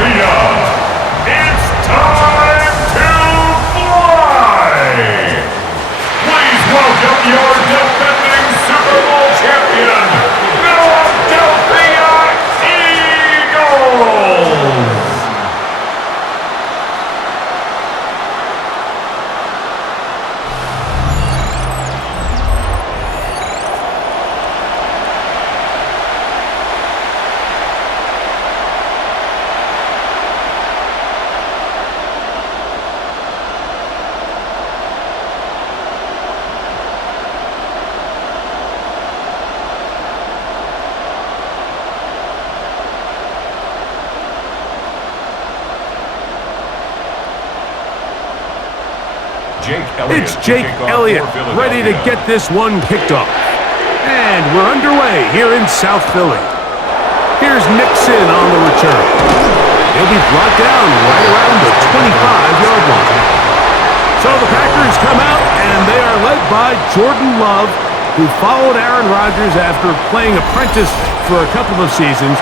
It's time to fly! Please welcome your defending Super Bowl champion, Philadelphia Eagles! It's Jake Elliott ready to get this one kicked off. And we're underway here in South Philly. Here's Nixon on the return. He'll be brought down right around the 25-yard line. So the Packers come out, and they are led by Jordan Love, who followed Aaron Rodgers after playing apprentice for a couple of seasons.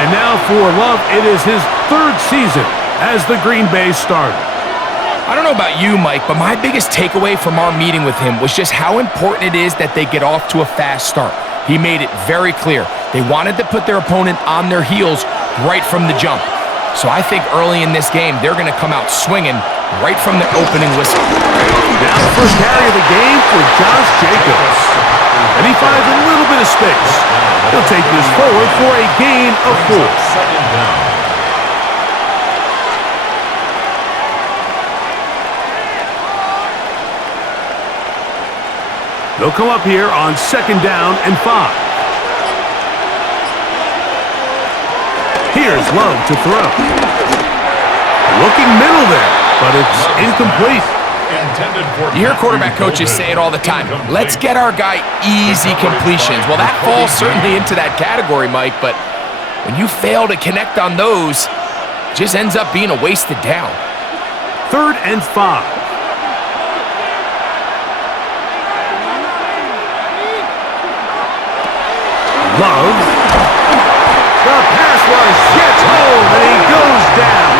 And now for Love, it is his third season as the Green Bay starter. I don't know about you, Mike, but my biggest takeaway from our meeting with him was just how important it is that they get off to a fast start. He made it very clear. They wanted to put their opponent on their heels right from the jump. So I think early in this game, they're going to come out swinging right from the opening whistle. Now the first carry of the game for Josh Jacobs. And he finds a little bit of space. He'll take this forward for a gain of 4. They'll come up here on 2nd down and 5. Here's Love to throw. Looking middle there, but it's incomplete. You hear quarterback coaches say it all the time. Let's get our guy easy completions. Well, that falls certainly into that category, Mike, but when you fail to connect on those, it just ends up being a wasted down. 3rd and 5. Love. The pass rush gets home, and he goes down.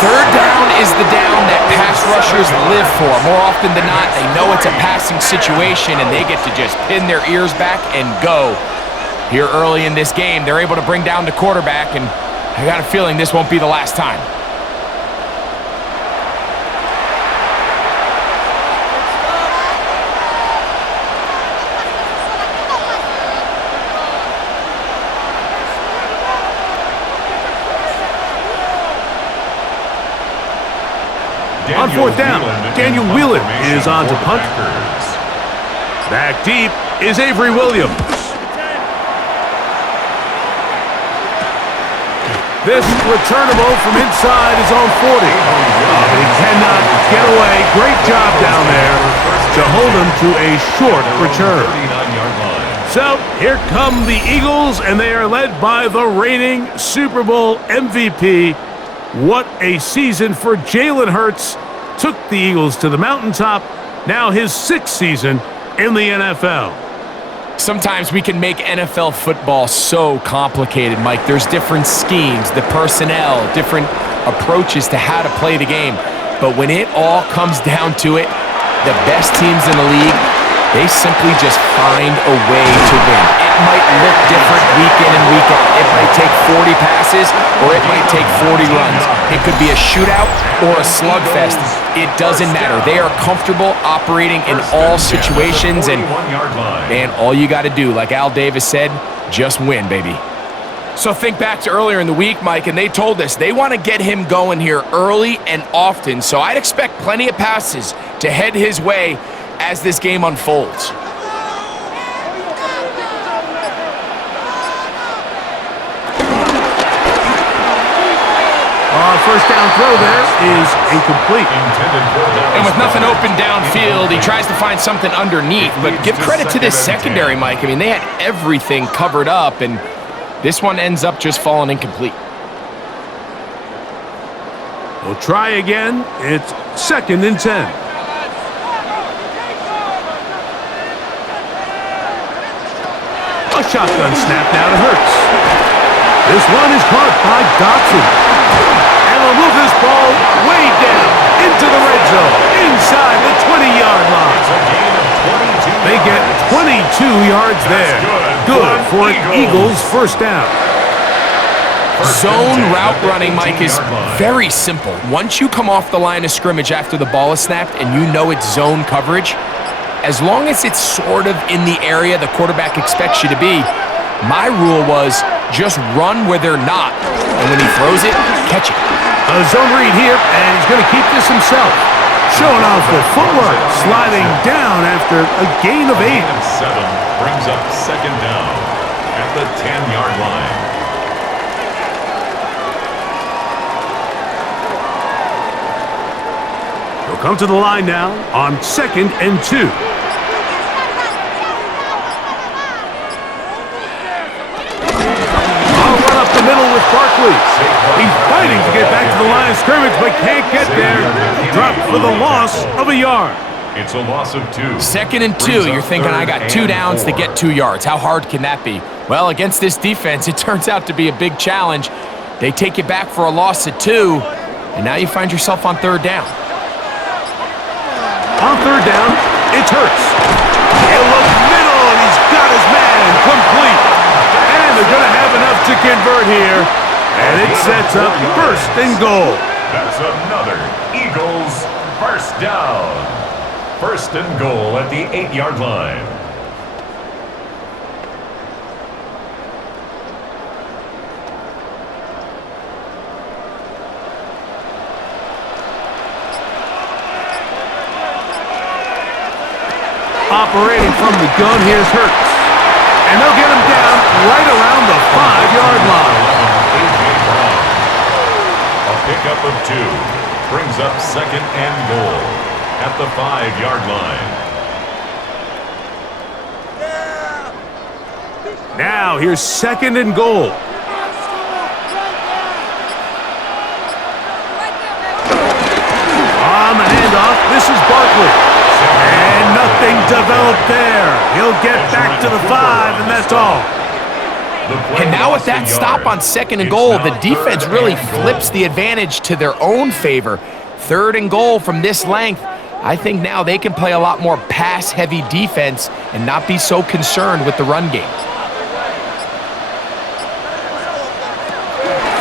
3rd down is the down that pass rushers live for. More often than not, they know it's a passing situation, and they get to just pin their ears back and go. Here early in this game, they're able to bring down the quarterback, and I got a feeling this won't be the last time. On 4th down, Daniel Whelan is on to punt. Back deep is Avery Williams. This returnable from inside his own 40. But he cannot get away. Great job down there to hold him to a short return. So here come the Eagles, and they are led by the reigning Super Bowl MVP. What a season for Jalen Hurts. Took the Eagles to the mountaintop. Now his 6th season in the NFL. Sometimes we can make NFL football so complicated, Mike. There's different schemes, the personnel, different approaches to how to play the game. But when it all comes down to it, the best teams in the league, they simply just find a way to win. It might look different week in and week out. It might take 40 passes or it might take 40 runs. It could be a shootout or a slugfest. It doesn't matter. They are comfortable operating in all situations, and man, all you got to do, like Al Davis said, just win, baby. So think back to earlier in the week, Mike, and they told us they want to get him going here early and often. So I'd expect plenty of passes to head his way as this game unfolds. First down throw there is incomplete. And with nothing open downfield, he tries to find something underneath. But give credit to this secondary, Mike. I mean, they had everything covered up, and this one ends up just falling incomplete. We'll try again. It's 2nd and 10. A shotgun snap now to Hurts. This one is caught by Dotson. And they'll move this ball way down into the red zone, inside the 20-yard line. It's a gain of 22 They get 22 yards there. Good for an Eagles first down. Zone route running, Mike, is very simple. Once you come off the line of scrimmage after the ball is snapped and you know it's zone coverage, as long as it's sort of in the area the quarterback expects you to be, my rule was just run where they're not. And when he throws it, catch it. A zone read here, and he's going to keep this himself. Showing off the footwork, sliding down after a gain of 8. Gain of 7 brings up second down at the 10-yard line. He'll come to the line now on 2nd and 2. I'll run up the middle with Barkley. He's fighting to get back to the line of scrimmage, but can't get there. Dropped for the loss of a yard. It's a loss of 2. 2nd and 2, you're thinking I got 2 downs to get 2 yards. How hard can that be? Well, against this defense, it turns out to be a big challenge. They take you back for a loss of 2, and now you find yourself on 3rd down. On 3rd down, it's Hurts. He'll look middle, and he's got his man complete. And they're going to have enough to convert here. And it sets up 1st and goal. That's another Eagles first down. 1st and goal at the 8-yard line. Operating from the gun, here's Hurts. And they'll get him down right around the 5-yard line. A pickup of 2 brings up 2nd and goal at the 5-yard line. Now here's 2nd and goal. On the handoff, this is Barkley. And nothing developed there. He'll get back to the 5, and that's all. And now with that stop on 2nd and goal, the defense really flips the advantage to their own favor. 3rd and goal from this length. I think now they can play a lot more pass-heavy defense and not be so concerned with the run game.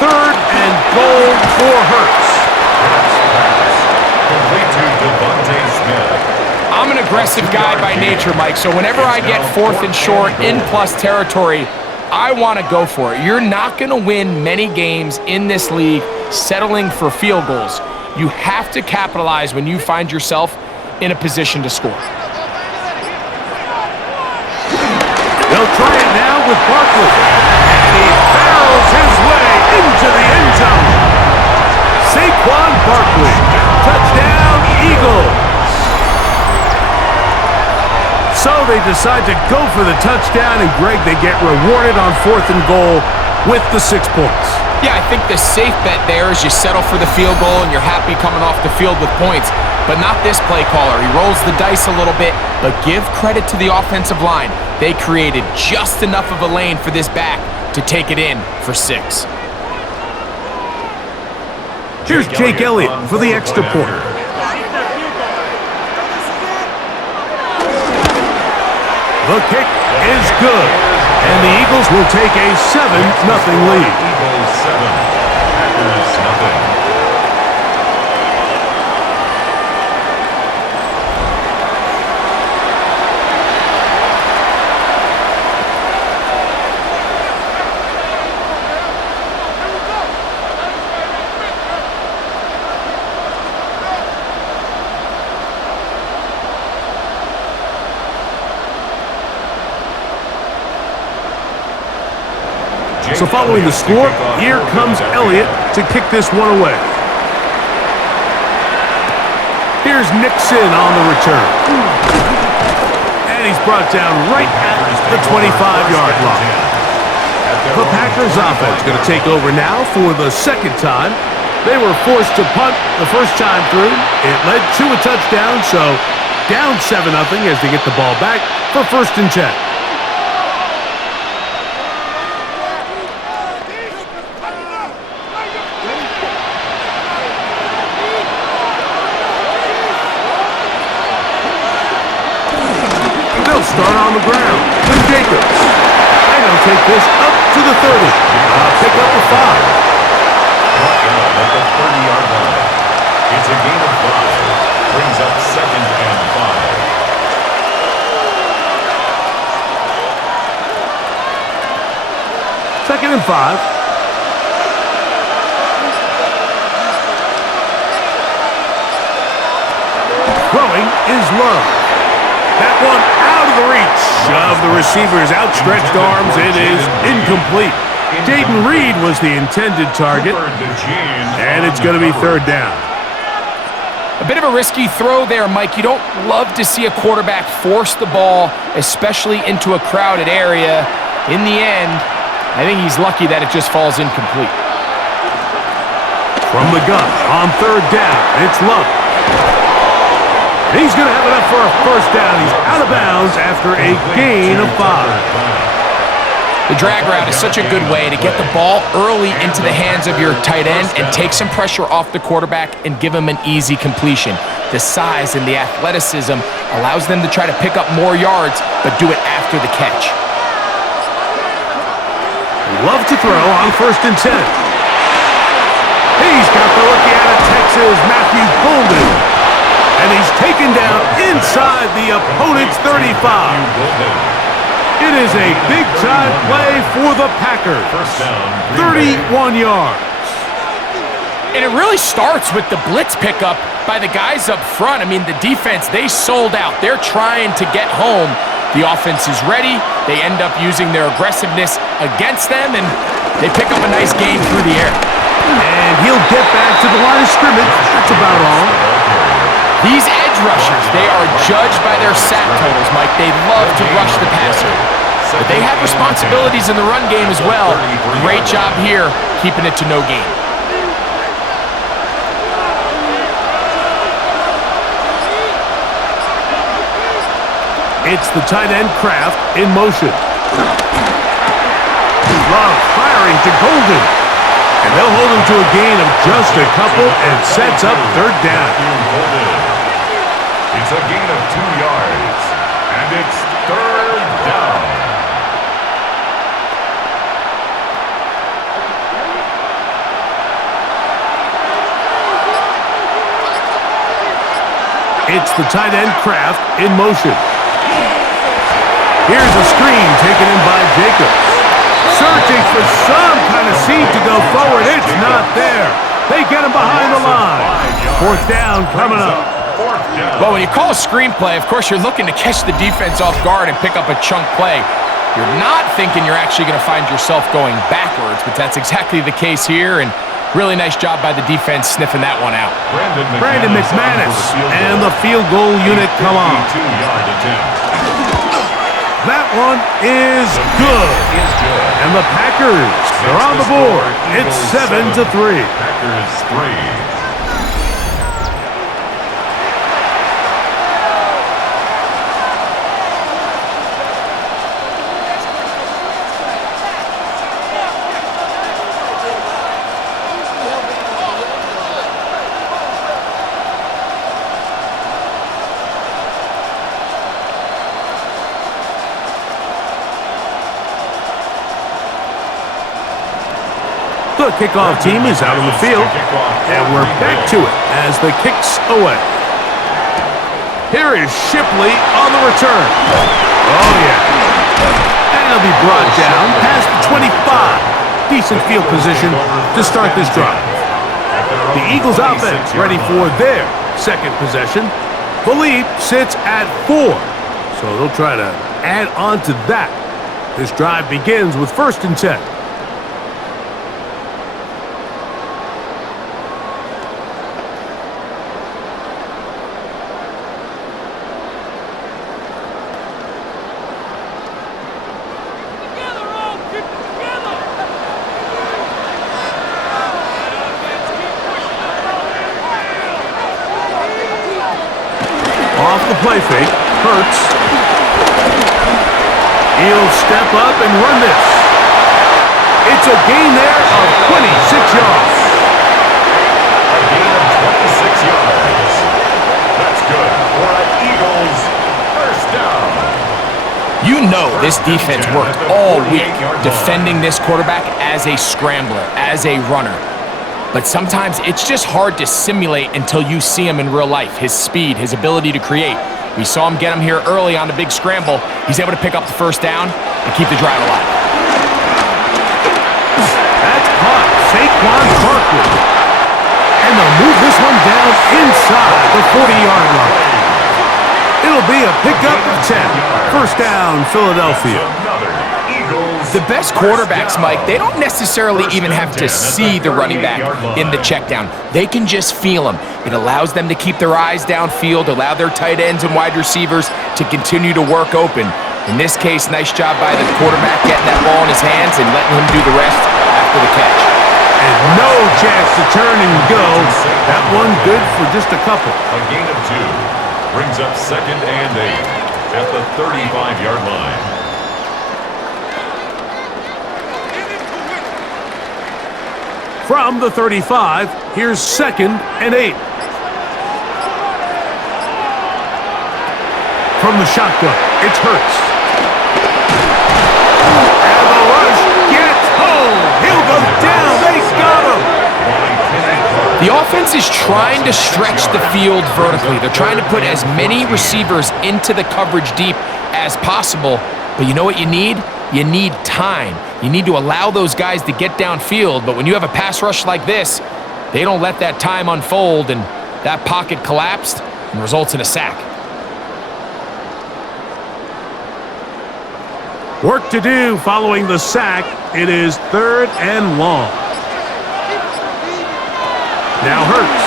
3rd and goal for Hurts. Complete to Devontae Smith. I'm an aggressive guy by nature, Mike, so whenever I get 4th and short in plus territory, I want to go for it. You're not going to win many games in this league settling for field goals. You have to capitalize when you find yourself in a position to score. They'll try it now with Barkley. And he barrels his way into the end zone. Saquon Barkley. Touchdown, Eagles. So they decide to go for the touchdown, and Greg, they get rewarded on 4th and goal with the 6 points. Yeah, I think the safe bet there is you settle for the field goal and you're happy coming off the field with points, but not this play caller. He rolls the dice a little bit, but give credit to the offensive line. They created just enough of a lane for this back to take it in for 6. Here's Jake Elliott for the extra point. The kick is good, and the Eagles will take a 7-0 lead. Eagles 7, Packers nothing. So following the score, here comes Elliott to kick this one away. Here's Nixon on the return. And he's brought down right at the 25-yard line. The Packers offense going to take over now for the 2nd time. They were forced to punt the first time through. It led to a touchdown, so down 7-0 as they get the ball back for 1st and 10. this up to the 30. Pick up the 5. Brought down at the 30-yard line. It's a gain of 5. Brings up 2nd and 5. 2nd and 5. Throwing is Love. That one out of the reach of the receiver's outstretched arms. It is incomplete. Jaden Reed was the intended target, and it's going to be 3rd down. A bit of a risky throw there, Mike. You don't love to see a quarterback force the ball, especially into a crowded area. In the end, I think he's lucky that it just falls incomplete. From the gun on 3rd down, it's Love. He's going to have enough for a 1st down. He's out of bounds after a gain of 5. The drag route is such a good way to get the ball early into the hands of your tight end and take some pressure off the quarterback and give him an easy completion. The size and the athleticism allows them to try to pick up more yards, but do it after the catch. Love to throw on 1st and 10. He's got the rookie out of Texas, Matthew Golden. And he's taken down inside the opponent's 35. It is a big-time play for the Packers. 31 yards. And it really starts with the blitz pickup by the guys up front. I mean, the defense, they sold out. They're trying to get home. The offense is ready. They end up using their aggressiveness against them, and they pick up a nice gain through the air. And he'll get back to the line of scrimmage. That's about all. These edge rushers, they are judged by their sack totals, Mike. They love to rush the passer. But they have responsibilities in the run game as well. Great job here, keeping it to no gain. It's the tight end Kraft in motion. Love firing to Golden. And they'll hold him to a gain of just a couple and sets up 3rd down. It's a gain of 2 yards, and it's 3rd down. It's the tight end Kraft in motion. Here's a screen taken in by Jacobs. Searching for some kind of seed to go forward. It's not there. They get him behind the line. 4th down coming up. Well, when you call a screenplay, of course, you're looking to catch the defense off guard and pick up a chunk play. You're not thinking you're actually going to find yourself going backwards, but that's exactly the case here, and really nice job by the defense sniffing that one out. Brandon McManus and the field goal unit come on. That one is good. And the Packers are on the board. It's 7-3. Packers 3. The kickoff team is out on the field, and we're back to it as the kick's away. Here is Shipley on the return. Oh, yeah. And he'll be brought down past the 25. Decent field position to start this drive. The Eagles offense ready for their 2nd possession. The lead sits at 4, so they'll try to add on to that. This drive begins with 1st and 10. Off the play fake, Hurts. He'll step up and run this. It's a gain there of 26 yards. A gain of 26 yards. That's good for an Eagles 1st down. You know this defense worked all week defending this quarterback as a scrambler, as a runner. But sometimes it's just hard to simulate until you see him in real life. His speed, his ability to create. We saw him get him here early on the big scramble. He's able to pick up the first down and keep the drive alive. That's caught. Saquon Barkley. And they'll move this one down inside the 40-yard line. It'll be a pickup of 10. First down, Philadelphia. The best quarterbacks, Mike, they don't necessarily even have to see the running back in the check down. They can just feel him. It allows them to keep their eyes downfield, allow their tight ends and wide receivers to continue to work open. In this case, nice job by the quarterback getting that ball in his hands and letting him do the rest after the catch. And no chance to turn and go. That one good for just a couple. A gain of 2 brings up 2nd and 8 at the 35-yard line. From the 35, here's 2nd and 8. From the shotgun, it's Hurts. And the rush gets home. He'll go down. They got him. The offense is trying to stretch the field vertically. They're trying to put as many receivers into the coverage deep as possible. But you know what you need? You need time. You need to allow those guys to get downfield, but when you have a pass rush like this, they don't let that time unfold, and that pocket collapsed and results in a sack. Work to do following the sack. It is 3rd and long. Now Hurts.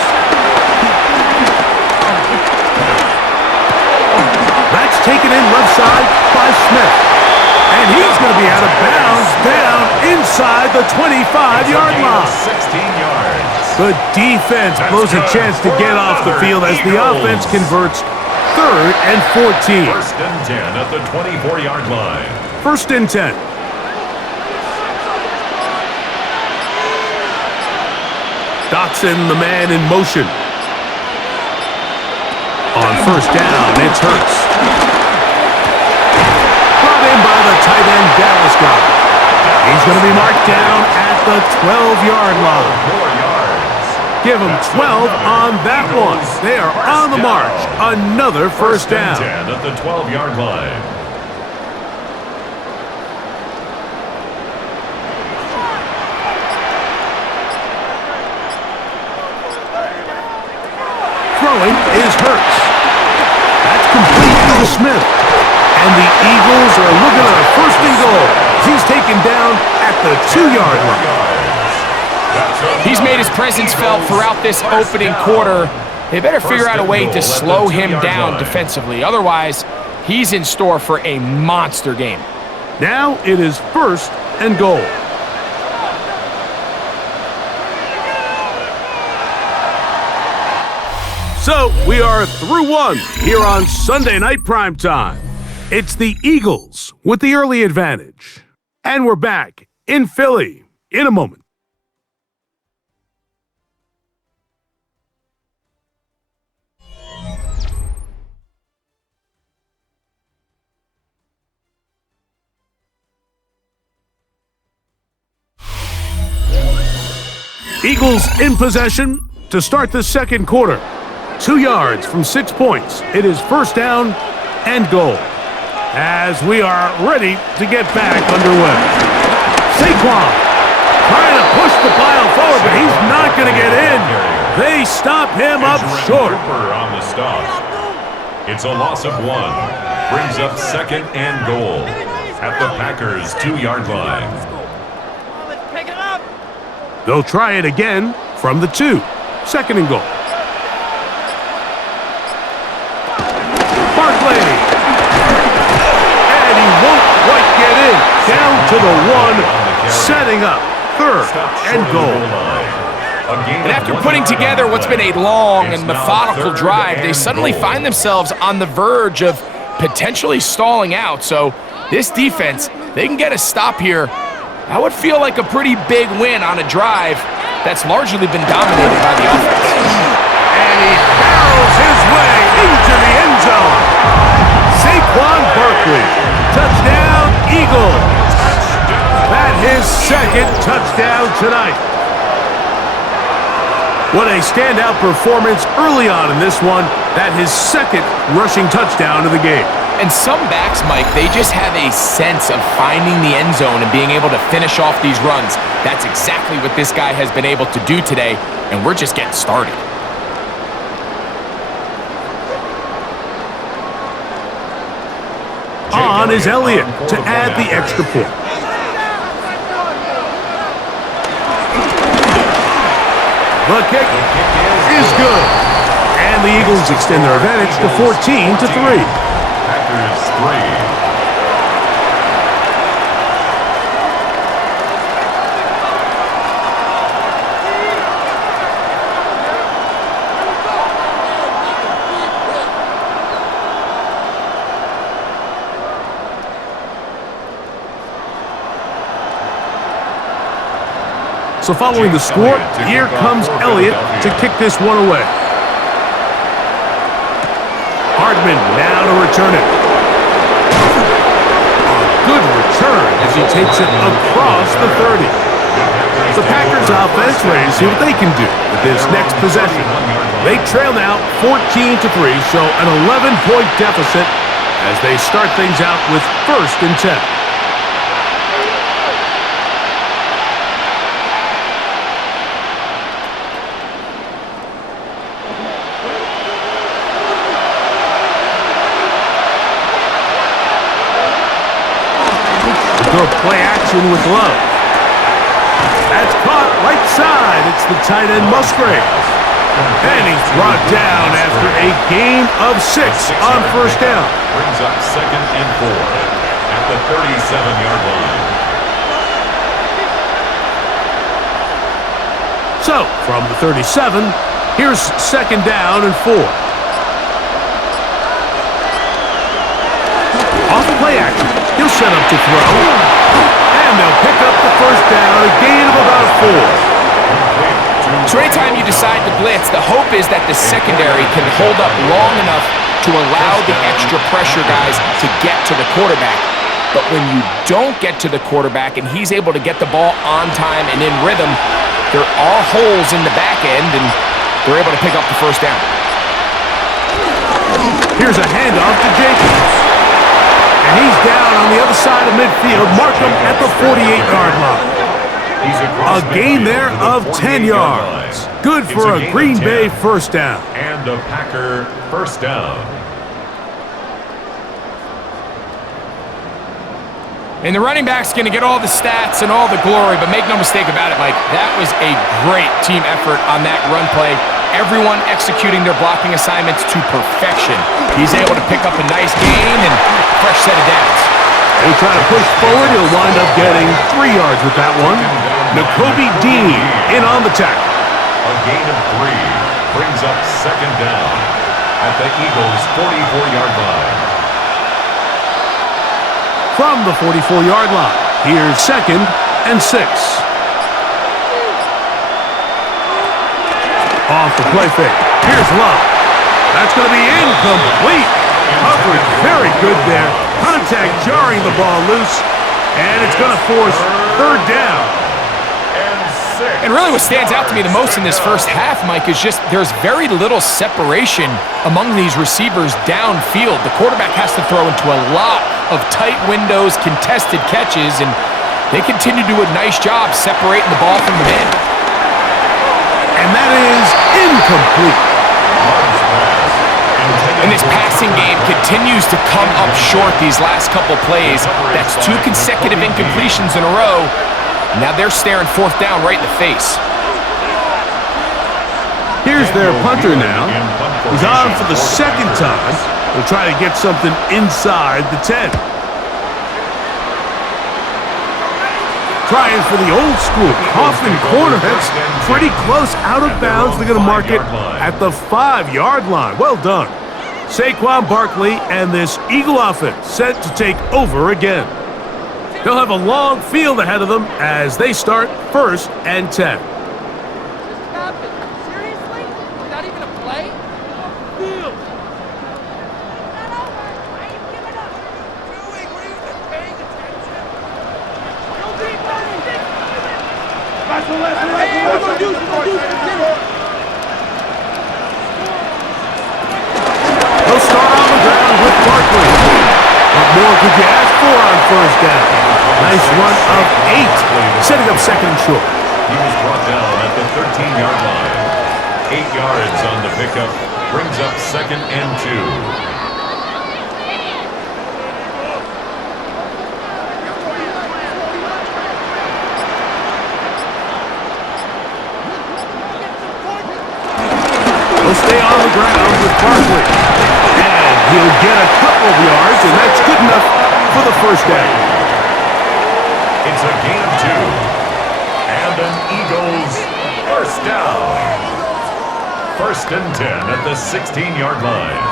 That's taken in left side by Smith. And he's going to be out of bounds down inside the 25-yard line. 16 yards. The defense blows a chance to get off the field as the offense converts 3rd and 14. 1st and 10 at the 24-yard line. 1st and 10. Dotson, the man in motion. On 1st down, it's Hurts. By the tight end Dallas guy. He's going to be marked down at the 12-yard line. 4 yards. Give him 12 on that one. They are on the march. Another first down. 10 at the 12-yard line. Throwing is Hurts. That's complete to Smith. And the Eagles are looking at a 1st and goal. He's taken down at the 2-yard line. He's made his presence felt throughout this opening quarter. They better figure out a way to slow him down defensively. Otherwise, he's in store for a monster game. Now it is 1st and goal. So we are through one here on Sunday Night Primetime. It's the Eagles with the early advantage. And we're back in Philly in a moment. Eagles in possession to start the 2nd quarter. 2 yards from 6 points. It is 1st down and goal. As we are ready to get back underway. Saquon trying to push the pile forward, but he's not going to get in. They stop him up short. On the stop. It's a loss of 1. Brings up 2nd and goal at the Packers' 2-yard line. They'll try it again from the 2. 2nd and goal. Barkley. And he won't quite get in. Down to the 1. Setting up 3rd and goal. And after putting together what's been a long and methodical drive, they suddenly find themselves on the verge of potentially stalling out. So this defense, they can get a stop here. That would feel like a pretty big win on a drive that's largely been dominated by the offense. And he barrels his way into the end zone. Saquon Barkley. Touchdown, Eagles. That his second touchdown tonight. What a standout performance early on in this one. That his second rushing touchdown of the game. And some backs, Mike, they just have a sense of finding the end zone and being able to finish off these runs. That's exactly what this guy has been able to do today, and we're just getting started. On is Elliott to add the extra point. The kick is good. And the Eagles extend their advantage to 14-3. Packers 3. So following the score, here comes Elliott to kick this one away. Hardman now to return it. A good return as he takes it across the 30. The Packers offense ready to see what they can do with this next possession. They trail now 14-3, so an 11-point deficit as they start things out with 1st and 10. Good play action with Love. That's caught right side. It's the tight end Musgrave. And he's brought down after a gain of 6 on 1st down. Brings up 2nd and 4 at the 37-yard line. So, from the 37, here's 2nd down and 4. Off play action. He'll set up to throw. And they'll pick up the 1st down, a gain of about 4. So anytime you decide to blitz, the hope is that the secondary can hold up long enough to allow the extra pressure guys to get to the quarterback. But when you don't get to the quarterback and he's able to get the ball on time and in rhythm, there are holes in the back end, and they're able to pick up the 1st down. Here's a handoff to Jenkins. And he's down on the other side of midfield. Mark him at the 48-yard line. A gain there of 10 yards. Good for a Green Bay 1st down. And a Packer 1st down. And the running back's going to get all the stats and all the glory, but make no mistake about it, Mike, that was a great team effort on that run play. Everyone executing their blocking assignments to perfection. He's able to pick up a nice gain and fresh set of downs. They try to push forward. He'll wind up getting 3 yards with that one. Nakobe Dean in on the tackle. A gain of 3 brings up 2nd down at the Eagles' 44-yard line. From the 44-yard line, here's 2nd and 6. Off the play fake. Here's Love. That's going to be incomplete. Coverage very good there. Contact jarring the ball loose. And it's going to force 3rd down. And really what stands out to me the most in this first half, Mike, is just there's very little separation among these receivers downfield. The quarterback has to throw into a lot of tight windows, contested catches, and they continue to do a nice job separating the ball from the men. And that is incomplete. And this passing game continues to come up short these last couple plays. That's 2 consecutive incompletions in a row. Now they're staring 4th down right in the face. Here's their punter now. He's on for the 2nd time. They'll try to get something inside the 10. Trying for the old school Coffin corner. That's pretty close out of bounds. They're going to mark it at the 5-yard line. Well done. Saquon Barkley and this Eagle offense set to take over again. They'll have a long field ahead of them as they start 1st and 10. Seriously? Not even a play? Field. Why are you giving up? What are you paying attention? first down. Nice run of 8, setting up second and short. He was brought down at the 13-yard line. 8 yards on the pickup brings up second and 2. Stay on the ground with Barkley. And he'll get a couple of yards, and that's good enough for the first down. It's a gain of 2. And an Eagles first down. First and 10 at the 16-yard line.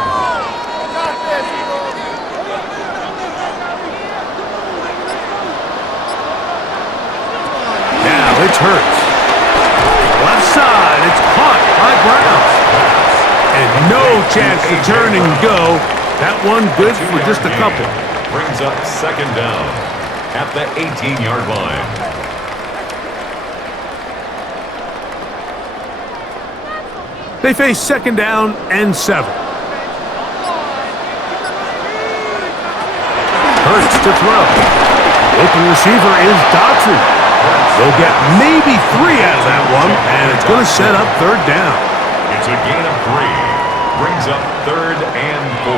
Now it's Hurts. Left side, it's caught by Brown. And no chance to turn and go. That one good for just a couple. Brings up second down at the 18-yard line. They face second down and 7. Hurts to throw. Open receiver is Dotson. They'll get maybe 3 out of that one, and it's going to set up third down. It's a gain of 3. Brings up third and 4.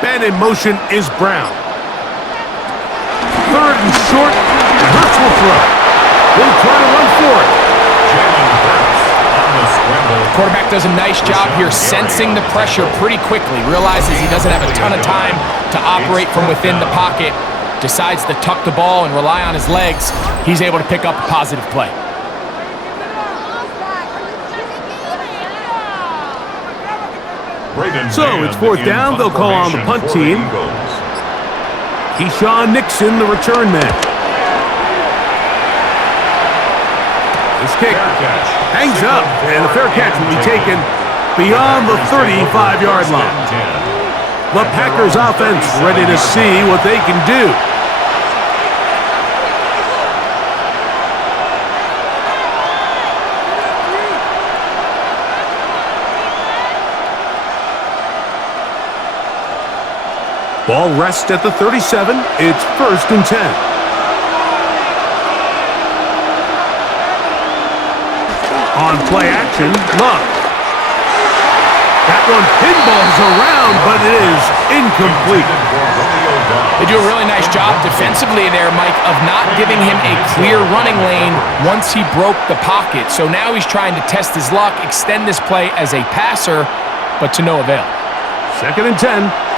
Man in motion is Brown. Third and short, and Hurts will throw. They'll try to run for it. Jalen Hurts on the scramble. Quarterback does a nice job here sensing the pressure pretty quickly. Realizes he doesn't have a ton of time to operate from within the pocket. Decides to tuck the ball and rely on his legs. He's able to pick up a positive play. So it's fourth down. They'll call on the punt team. Keyshawn Nixon, the return man. This kick hangs up, and the fair catch will be taken beyond the 35-yard line. The Packers offense ready to see what they can do. Ball rests at the 37. It's first and 10. On play action, Love. That one pinballs around, but it is incomplete. They do a really nice job defensively there, Mike, of not giving him a clear running lane once he broke the pocket. So now he's trying to test his luck, extend this play as a passer, but to no avail. Second and 10.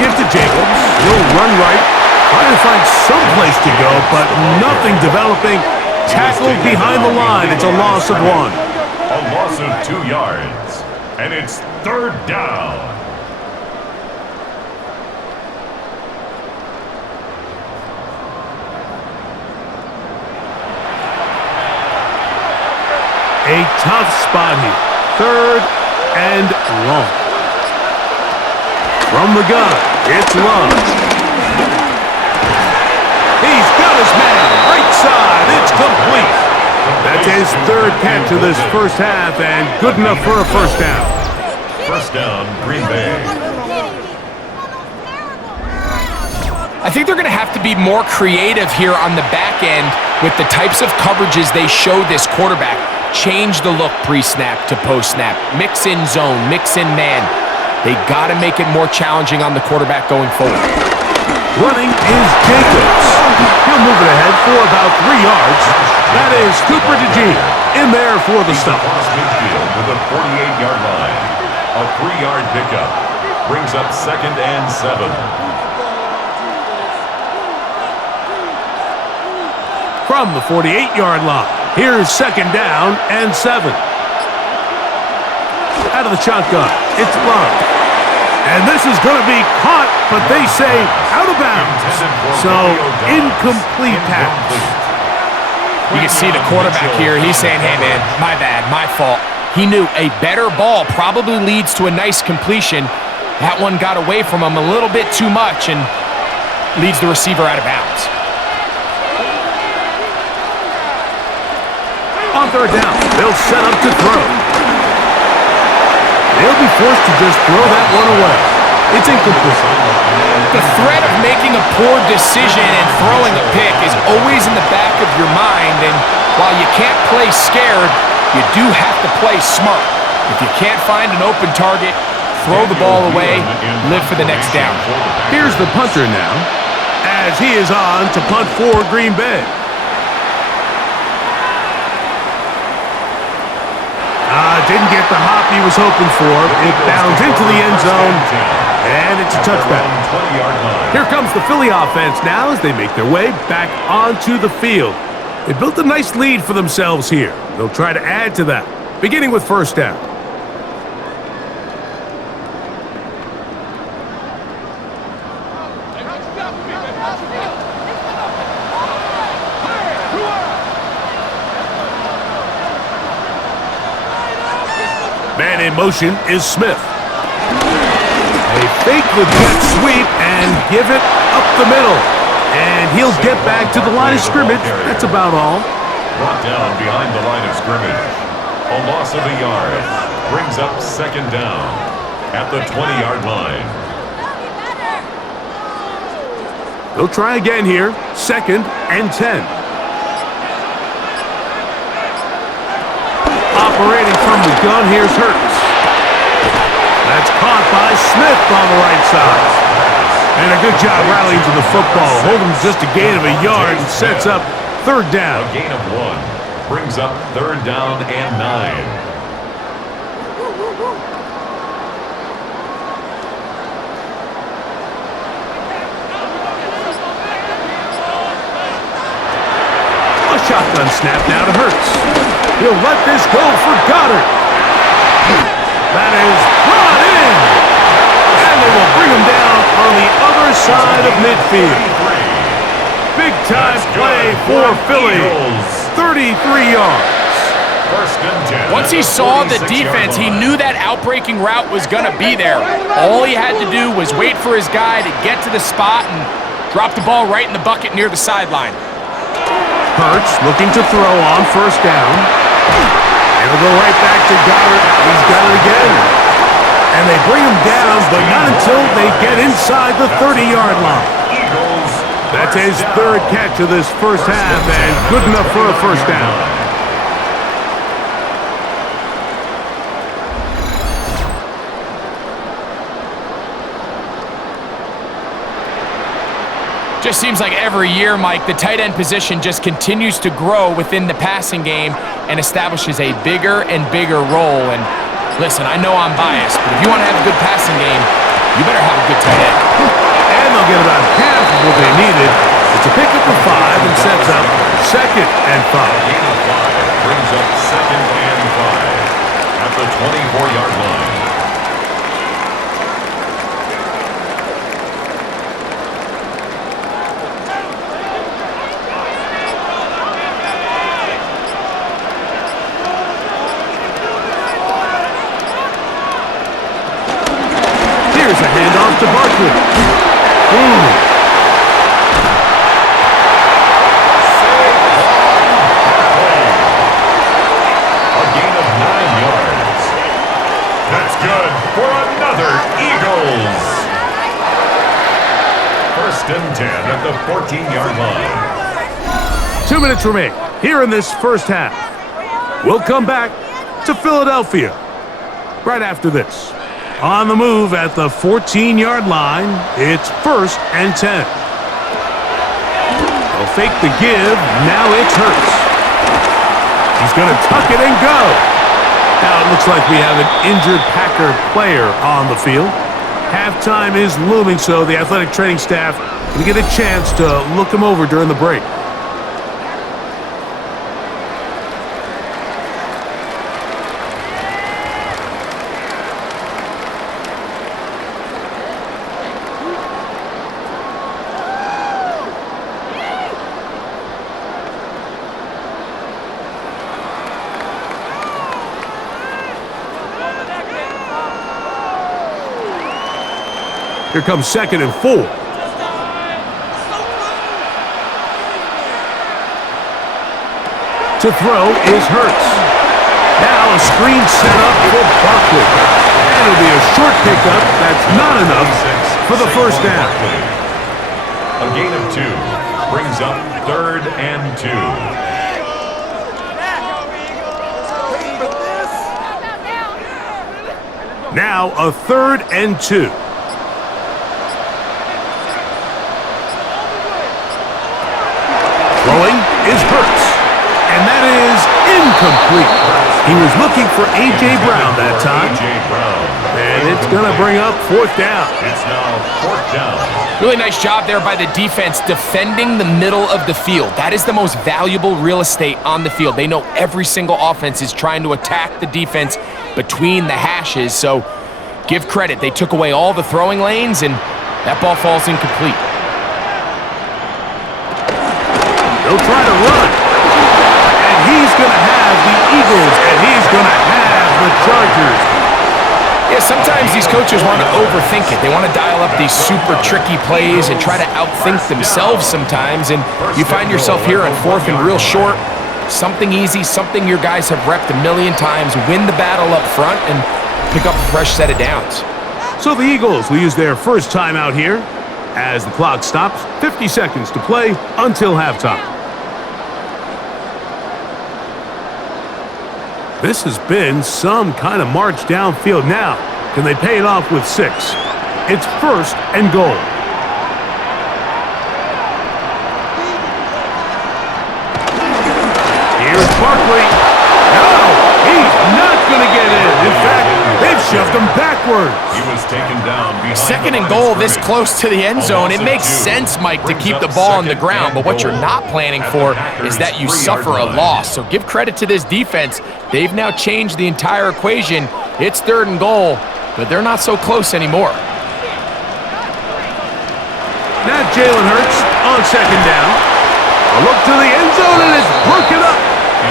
Give to Jacobs. He'll run right. Trying to find some place to go, but nothing developing. Tackled behind the line. It's a loss of 1. A loss of 2 yards. And it's third down. A tough spot here. Third and long. From the gun, it's Love. He's got his man, right side, it's complete. That's his third catch of this first half, and good enough for a first down. First down, Green Bay. I think they're going to have to be more creative here on the back end with the types of coverages they show this quarterback. Change the look pre-snap to post-snap. Mix in zone, mix in man. They got to make it more challenging on the quarterback going forward. Running is Jacobs. He'll move it ahead for about 3 yards. That is Cooper DeJean in there for the stop. Midfield to the 48-yard line. A 3-yard pickup brings up second and 7. From the 48-yard line, here's second down and 7. Out of the shotgun, it's Love. And this is going to be caught, but they say out of bounds. So, incomplete pass. You can see the quarterback here. He's saying, hey, man, my bad, my fault. He knew a better ball probably leads to a nice completion, That one got away from him a little bit too much and leads the receiver out of bounds. On third down, they'll set up to throw. They'll be forced to just throw that one away. It's incomplete. The threat of making a poor decision and throwing a pick is always in the back of your mind, and while you can't play scared, you do have to play smart. If you can't find an open target, throw the ball away, live for the next down. Here's the punter now, as he is on to punt for Green Bay. Didn't get the hop he was hoping for. It bounds into the end zone, and it's a touchback. Here comes the Philly offense now as they make their way back onto the field. They built a nice lead for themselves here. They'll try to add to that, beginning with first down. Man in motion is Smith. They fake the jet sweep and give it up the middle. And he'll get back to the line of scrimmage. That's about all. Brought down behind the line of scrimmage. A loss of a yard. Brings up second down at the 20-yard line. They'll try again here. 2nd and 10. Operating from the gun, here's Hurts. That's caught by Smith on the right side. And a good job rallying to the football. Holding just a gain of a yard and sets up third down. A gain of 1 brings up third down and 9. Shotgun snap now to Hurts. He'll let this go for Goddard. That is brought in. And they will bring him down on the other side of midfield. Big time play for Philly. 33 yards. First and 10. Once he saw the defense, he knew that outbreaking route was going to be there. All he had to do was wait for his guy to get to the spot and drop the ball right in the bucket near the sideline. Hurts looking to throw on first down. It'll go right back to Goddard. He's got it again. And they bring him down, but not until they get inside the 30-yard line. That's his third catch of this first half, and good enough for a first down. Just seems like every year, Mike, the tight end position just continues to grow within the passing game and establishes a bigger and bigger role. And listen, I know I'm biased, but if you want to have a good passing game, you better have a good tight end. And they'll get about half of what they needed. It's a pickup of 5 and sets up 2nd and 5. Gain of 5 brings up 2nd and 5 at the 24-yard line. Here's a handoff to Barkley. A gain of 9 yards. That's good for another Eagles. First and 10 at the 14-yard line. 2 minutes remain here in this first half. We'll come back to Philadelphia right after this. On the move at the 14-yard line, it's 1st and 10. They'll fake the give. Now it's Hurts. He's going to tuck it and go. Now it looks like we have an injured Packer player on the field. Halftime is looming, so the athletic training staff will get a chance to look him over during the break. Here comes 2nd and 4. To throw is Hurts. Now a screen set up for Barkley. And it'll be a short pickup that's not enough for the first down. A gain of 2 brings up 3rd and 2. Now a 3rd and 2. Throwing is Hurts. And that is incomplete. He was looking for A.J. Brown that time. A.J. Brown. And it's going to bring up 4th down. It's now 4th down. Really nice job there by the defense defending the middle of the field. That is the most valuable real estate on the field. They know every single offense is trying to attack the defense between the hashes. So give credit. They took away all the throwing lanes, and that ball falls incomplete. They'll try to run. And he's going to have the Eagles, and he's going to have the Chargers. Yeah, sometimes these coaches want to overthink it. They want to dial up these super tricky plays and try to outthink themselves sometimes, and you find yourself here on 4th and real short. Something easy, something your guys have repped a million times. Win the battle up front and pick up a fresh set of downs. So the Eagles will use their first timeout here as the clock stops. 50 seconds to play until halftime. This has been some kind of march downfield now. Can they pay it off with 6? It's 1st and goal. Here's Barkley. No, he's not going to get in. In fact, they've shoved him backwards. He was taken down behind 2nd and goal this close to the end zone. It makes sense, Mike, to keep the ball on the ground, but what you're not planning for is that you suffer a loss. So give credit to this defense. They've now changed the entire equation. It's 3rd and goal, but they're not so close anymore. Now Jalen Hurts on 2nd down. A look to the end zone, and it's broken up.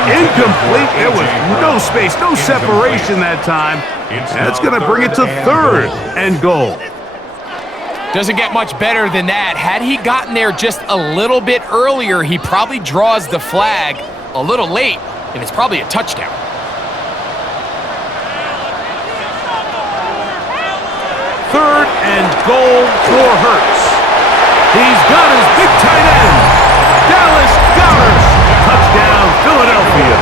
Incomplete. There was no space, no separation that time. That's going to bring it to 3rd and goal. Doesn't get much better than that. Had he gotten there just a little bit earlier, he probably draws the flag a little late, and it's probably a touchdown. Third and goal for Hurts. He's got his big tight end, Dallas Goddard. Touchdown, Philadelphia.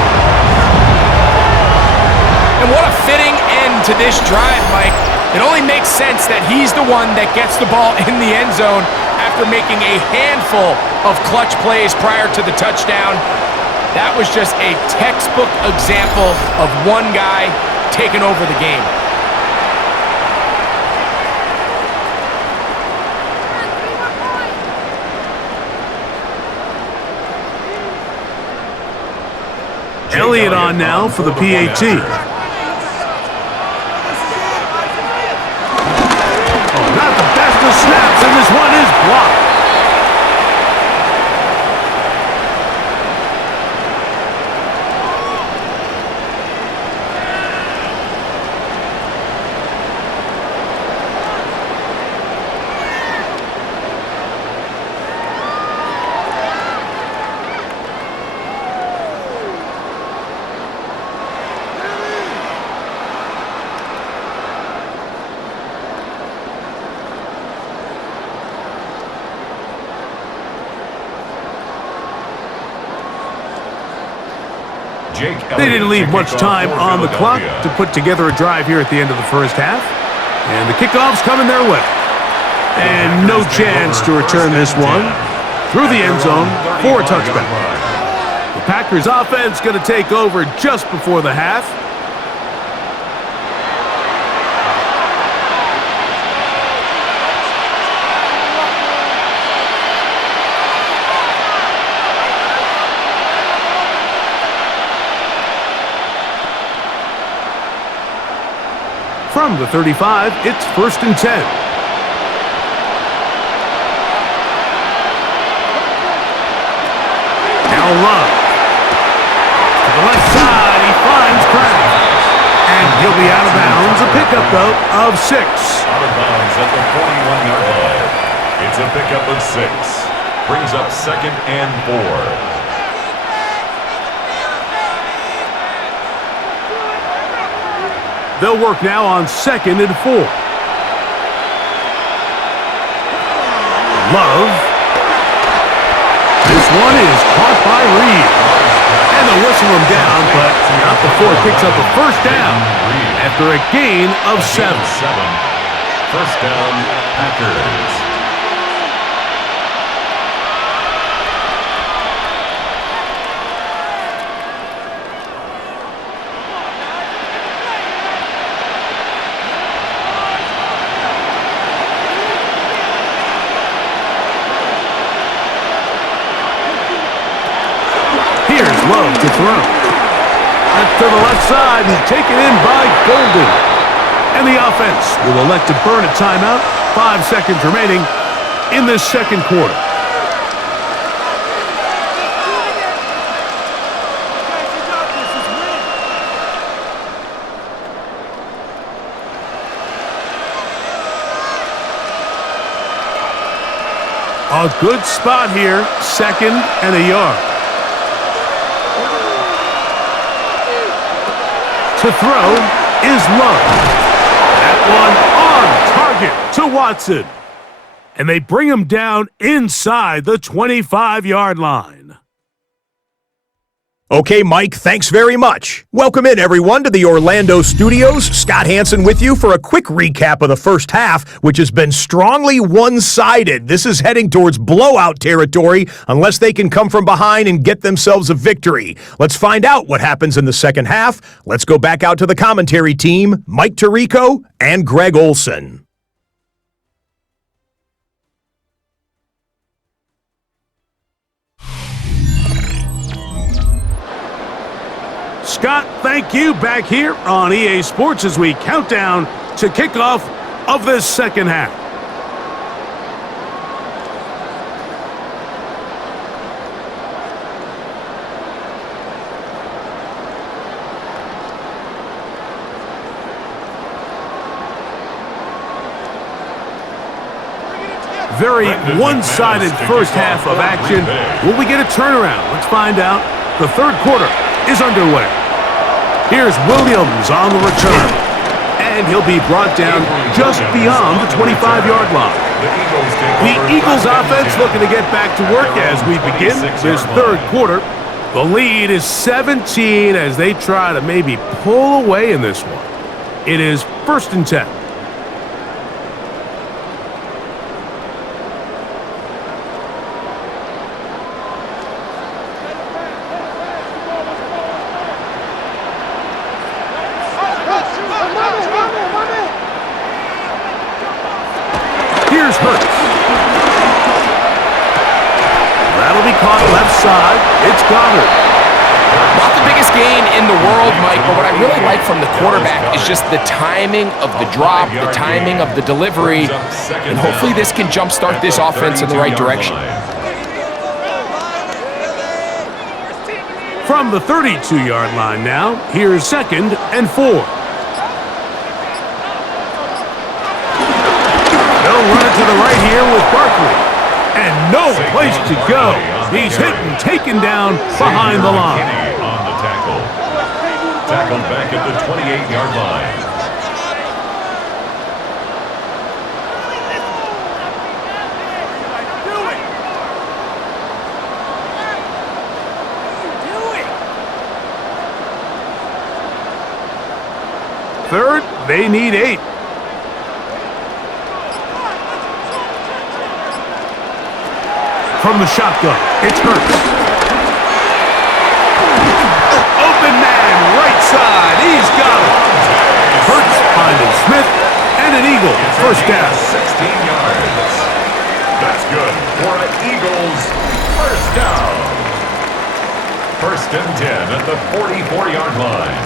And what a fitting end to this drive, Mike. It only makes sense that he's the one that gets the ball in the end zone after making a handful of clutch plays prior to the touchdown. That was just a textbook example of one guy taking over the game. Elliott on now for the PAT. Oh, not the best of snaps, and this one is blocked. They didn't leave much time on the clock to put together a drive here at the end of the first half. And the kickoff's coming their way. And no chance to return this one through the end zone for a touchback. The Packers offense going to take over just before the half. From the 35, it's 1st and 10. Now Love. To the left side, he finds Kraft. And He'll be out of bounds. A pickup, though, of 6. Out of bounds at the 41-yard line. It's a pickup of 6. Brings up 2nd and 4. They'll work now on 2nd and 4. Love. This one is caught by Reed. And they'll whistle him down, but not before it picks up a first down after a gain of 7. First down, Packers. Love to throw. That's to the left side and taken in by Golden. And the offense will elect to burn a timeout. 5 seconds remaining in this second quarter. A good spot here. 2nd and a yard. To throw is Love. That one on target to Watson. And they bring him down inside the 25-yard line. Okay, Mike, thanks very much. Welcome in, everyone, to the Orlando studios. Scott Hansen with you for a quick recap of the first half, which has been strongly one-sided. This is heading towards blowout territory unless they can come from behind and get themselves a victory. Let's find out what happens in the second half. Let's go back out to the commentary team, Mike Tirico and Greg Olson. Scott, thank you. Back here on EA Sports as we count down to kickoff of this second half. Very one-sided first half of action. Will we get a turnaround? Let's find out. The third quarter is underway. Here's Williams on the return. And he'll be brought down just beyond the 25-yard line. The Eagles offense looking to get back to work as we begin this third quarter. The lead is 17 as they try to maybe pull away in this one. It is 1st and 10. Here's Hurts. That'll be caught left side. It's Goddard. Not the biggest gain in the world, Mike, but what I really like from the quarterback is just the timing of the drop, the timing of the delivery, and hopefully this can jumpstart this offense in the right direction. From the 32-yard line now, here's 2nd and 4. Run it to the right here with Barkley. And no place to go. He's hit and taken down behind the line. On the tackle. Tackled back at the 28-yard line. Third, they need 8. From the shotgun, it's Hurts. Open man, right side, he's got it. Hurts finding Smith, and an Eagle, first down. 16 yards. That's good for an Eagles first down. 1st and 10 at the 44-yard line.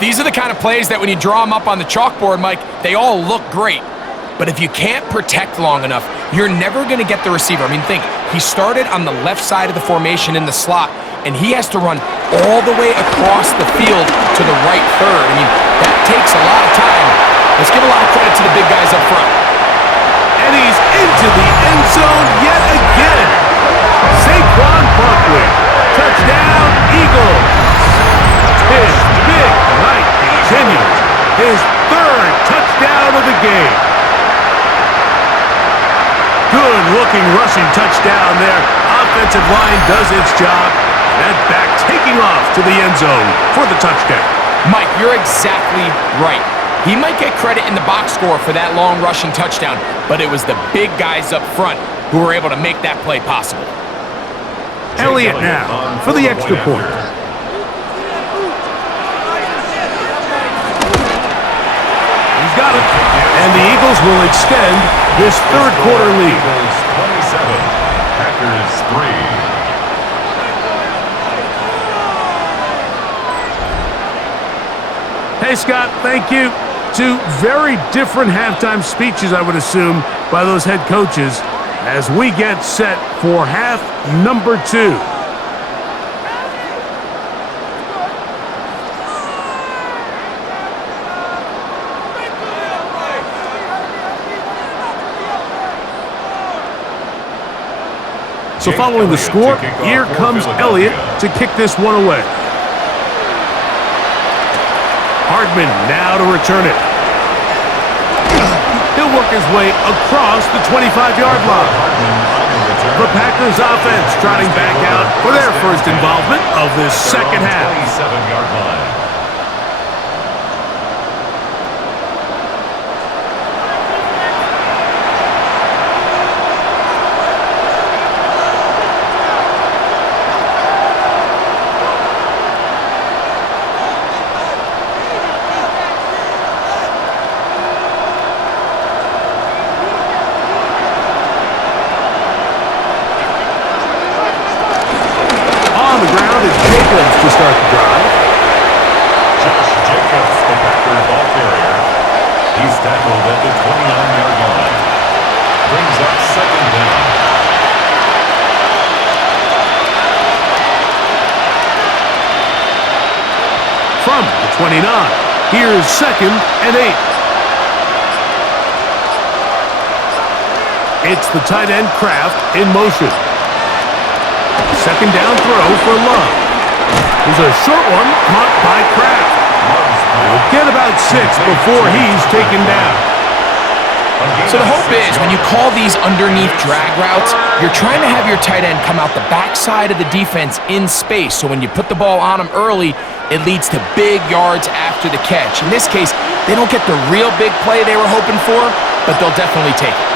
These are the kind of plays that when you draw them up on the chalkboard, Mike, they all look great. But if you can't protect long enough, you're never going to get the receiver. I mean, think, he started on the left side of the formation in the slot, and he has to run all the way across the field to the right third. I mean, that takes a lot of time. Let's give a lot of credit to the big guys up front. And he's into the end zone yet again. Saquon Barkley. Touchdown, Eagles. His big night continues. His third touchdown of the game. Good-looking rushing touchdown there. Offensive line does its job. That back taking off to the end zone for the touchdown. Mike, you're exactly right. He might get credit in the box score for that long rushing touchdown, but it was the big guys up front who were able to make that play possible. Elliott now for the extra point. He's got it. And the Eagles will extend this third quarter lead. Eagles 27, Packers 3. Hey, Scott, thank you. Two very different halftime speeches, I would assume, by those head coaches as we get set for half number 2. So following the score, here comes Elliott to kick this one away. Hardman now to return it. He'll work his way across the 25-yard line. The Packers offense trotting back out for their first involvement of this second half. 27-yard line. To start the drive. Josh Jacobs, the Packer ball carrier. He's tackled at the 29-yard line. Brings up second down. From the 29, here's second and 8. It's the tight end Kraft in motion. Second down throw for Love. There's a short one caught by Kraft. He'll get about 6 before he's taken down. So the hope is when you call these underneath drag routes, you're trying to have your tight end come out the backside of the defense in space. So when you put the ball on him early, it leads to big yards after the catch. In this case, they don't get the real big play they were hoping for, but they'll definitely take it.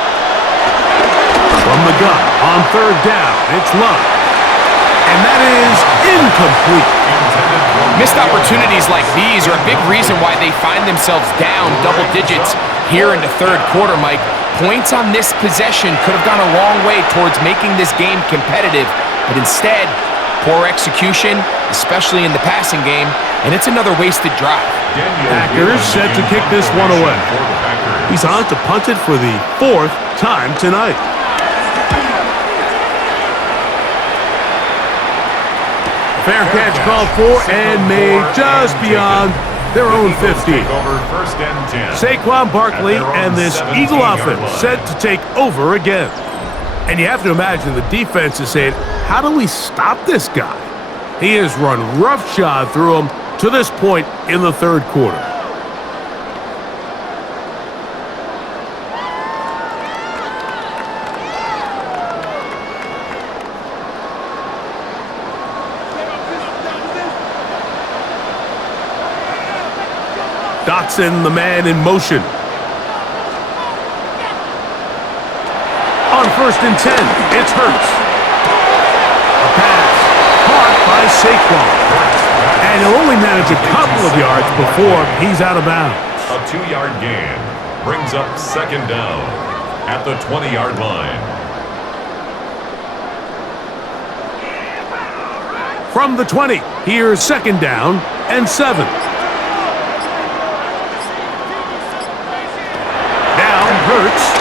From the gun on third down, it's Love. And that is incomplete. Missed opportunities like these are a big reason why they find themselves down double digits here in the third quarter, Mike. Points on this possession could have gone a long way towards making this game competitive, but instead, poor execution, especially in the passing game, and it's another wasted drive. Packers set to kick this one away. He's on to punt it for the 4th time tonight. Fair catch called for and made just beyond their own 50. Saquon Barkley and this Eagle offense set to take over again. And you have to imagine the defense is saying, how do we stop this guy? He has run roughshod through him to this point in the third quarter. Dotson, the man in motion. On 1st and 10, it's Hurts. A pass caught by Saquon. And he'll only manage a couple of yards before he's out of bounds. A 2-yard gain brings up second down at the 20-yard line. From the 20, here's second down and 7. Hurts.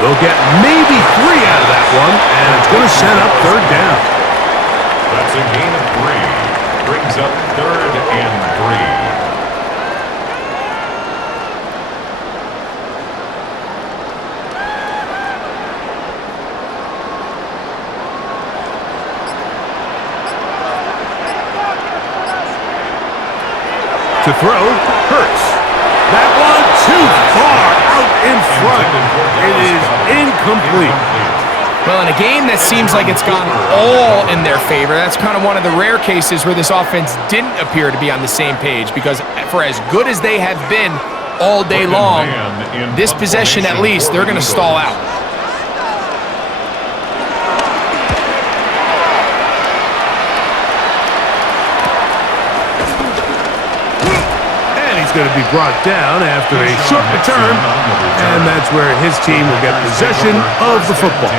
They'll get maybe 3 out of that one, and it's going to set up third down. That's a gain of 3. Brings up 3rd and 3. To throw, Hurts. That one too far out in front. It is incomplete. Well, in a game that seems like it's gone all in their favor, that's kind of one of the rare cases where this offense didn't appear to be on the same page, because for as good as they have been all day long, this possession at least, they're going to stall out. Going to be brought down after a short return, and that's where his team will get possession of the football.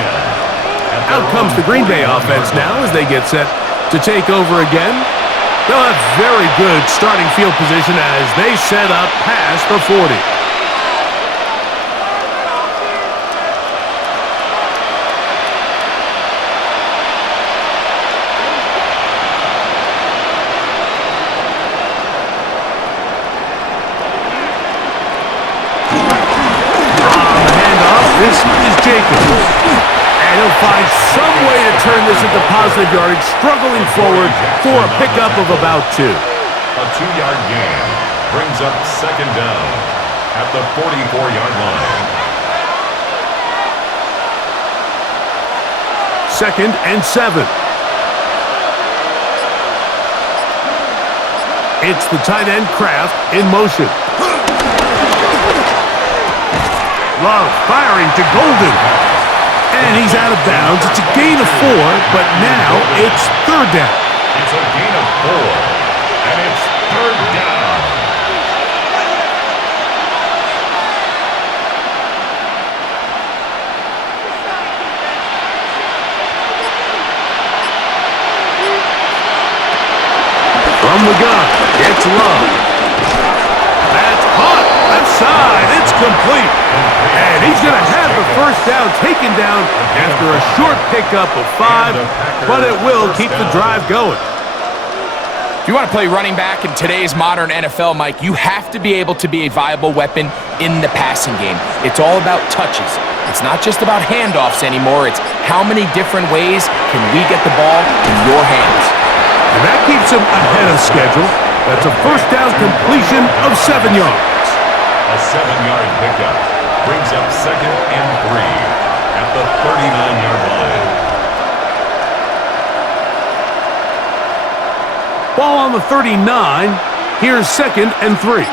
Out comes the Green Bay offense now as they get set to take over again. They'll have very good starting field position as they set up past the 40. This is Jacobs, and he'll find some way to turn this into positive yardage, struggling forward for a pickup of about 2. A 2-yard gain brings up 2nd down at the 44-yard line. 2nd and 7. It's the tight end Kraft in motion. Love firing to Golden. And he's out of bounds. It's a gain of 4, but now it's 3rd down. It's a gain of 4, and it's 3rd down. From the gun, it's Love. That's hot. Left side. It's complete. And he's going to have the first down taken down after a short pickup of 5, but it will keep the drive going. If you want to play running back in today's modern NFL, Mike, you have to be able to be a viable weapon in the passing game. It's all about touches. It's not just about handoffs anymore. It's how many different ways can we get the ball in your hands. And that keeps him ahead of schedule. That's a first down completion of 7 yards. A 7-yard pickup brings up 2nd and 3 at the 39-yard line. Ball on the 39. Here's 2nd and 3.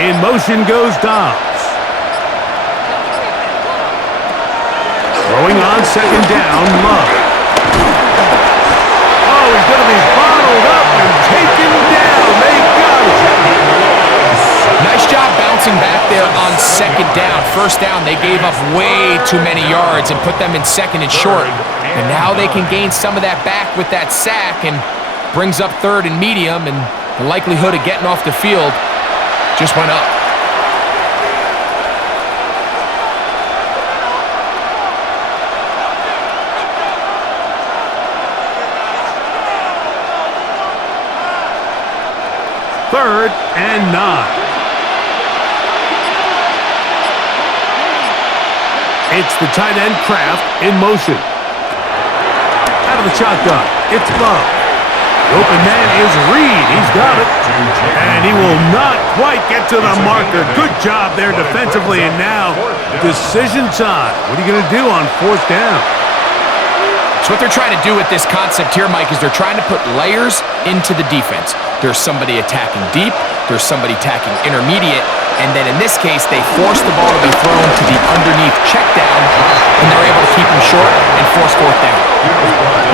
In motion goes Dobbs. Throwing on 2nd down, Love. Oh, he's going to be bottled up and taken down. They got him. Nice job bouncing back there on 2nd down. First down, they gave up way too many yards and put them in 2nd and short. And now they can gain some of that back with that sack, and brings up 3rd and medium, and the likelihood of getting off the field just went up. Third and 9. It's the tight end Kraft in motion. Out of the shotgun, it's Love. The open man is Reed. He's got it. And he will not quite get to the marker. Good job there defensively. And now, decision time. What are you going to do on 4th down? So what they're trying to do with this concept here, Mike, is they're trying to put layers into the defense. There's somebody attacking deep, there's somebody attacking intermediate, and then in this case, they force the ball to be thrown to the underneath check down, and they're able to keep him short and force 4th down.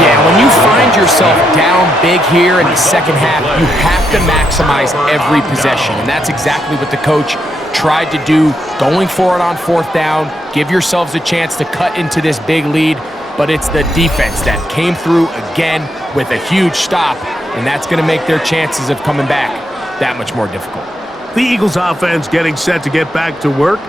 Yeah, when you find yourself down big here in the second half, you have to maximize every possession, and that's exactly what the coach tried to do, going for it on 4th down, give yourselves a chance to cut into this big lead, but it's the defense that came through again with a huge stop, and that's going to make their chances of coming back that much more difficult. The Eagles offense getting set to get back to work.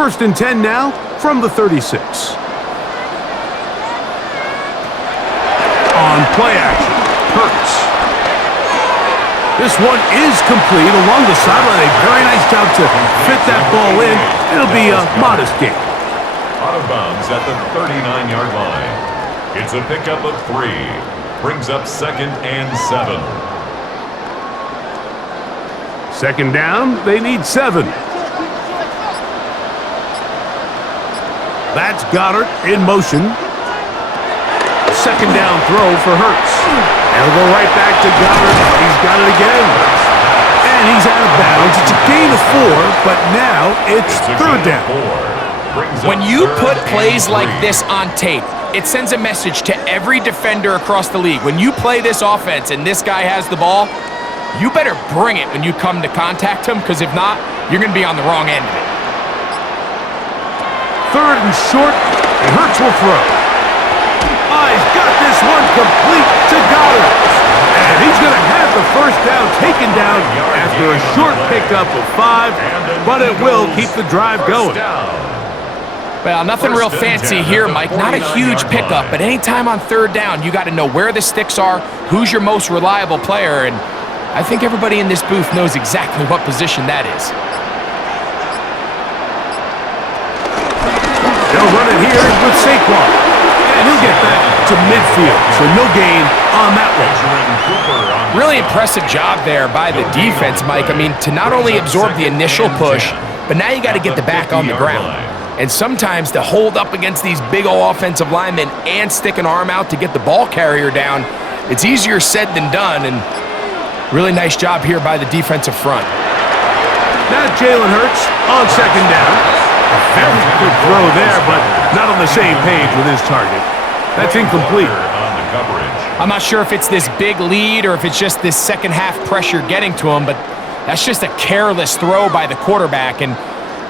First and 10 now from the 36. On play action, Hurts. This one is complete along the sideline. A very nice job to fit that ball in. It'll be a modest gain. Out of bounds at the 39-yard line. It's a pickup of 3. Brings up 2nd and 7. Second down, they need 7. That's Goddard in motion. Second down throw for Hurts. And it'll go right back to Goddard. He's got it again. And he's out of bounds. It's a gain of 4, but now it's third down. When you put plays like this on tape, it sends a message to every defender across the league. When you play this offense and this guy has the ball, you better bring it when you come to contact him, because if not, you're going to be on the wrong end of it. Third and short, and Hurts will throw. He's got this one complete to Goddard. And he's going to have the first down taken down after a short pickup of 5, but it will keep the drive going. Well, nothing real fancy here, Mike. Not a huge pickup, but anytime on third down, you got to know where the sticks are, who's your most reliable player, and I think everybody in this booth knows exactly what position that is. They'll run it here with Saquon, and he'll get back to midfield, so no gain on that one. Really impressive job there by the defense, Mike. I mean, to not only absorb the initial push, but now you got to get the back on the ground. And sometimes to hold up against these big old offensive linemen and stick an arm out to get the ball carrier down, it's easier said than done, and really nice job here by the defensive front. Now Jalen Hurts on second down. A very good throw there, but not on the same page with his target. That's incomplete. I'm not sure if it's this big lead or if it's just this second half pressure getting to him, but that's just a careless throw by the quarterback, and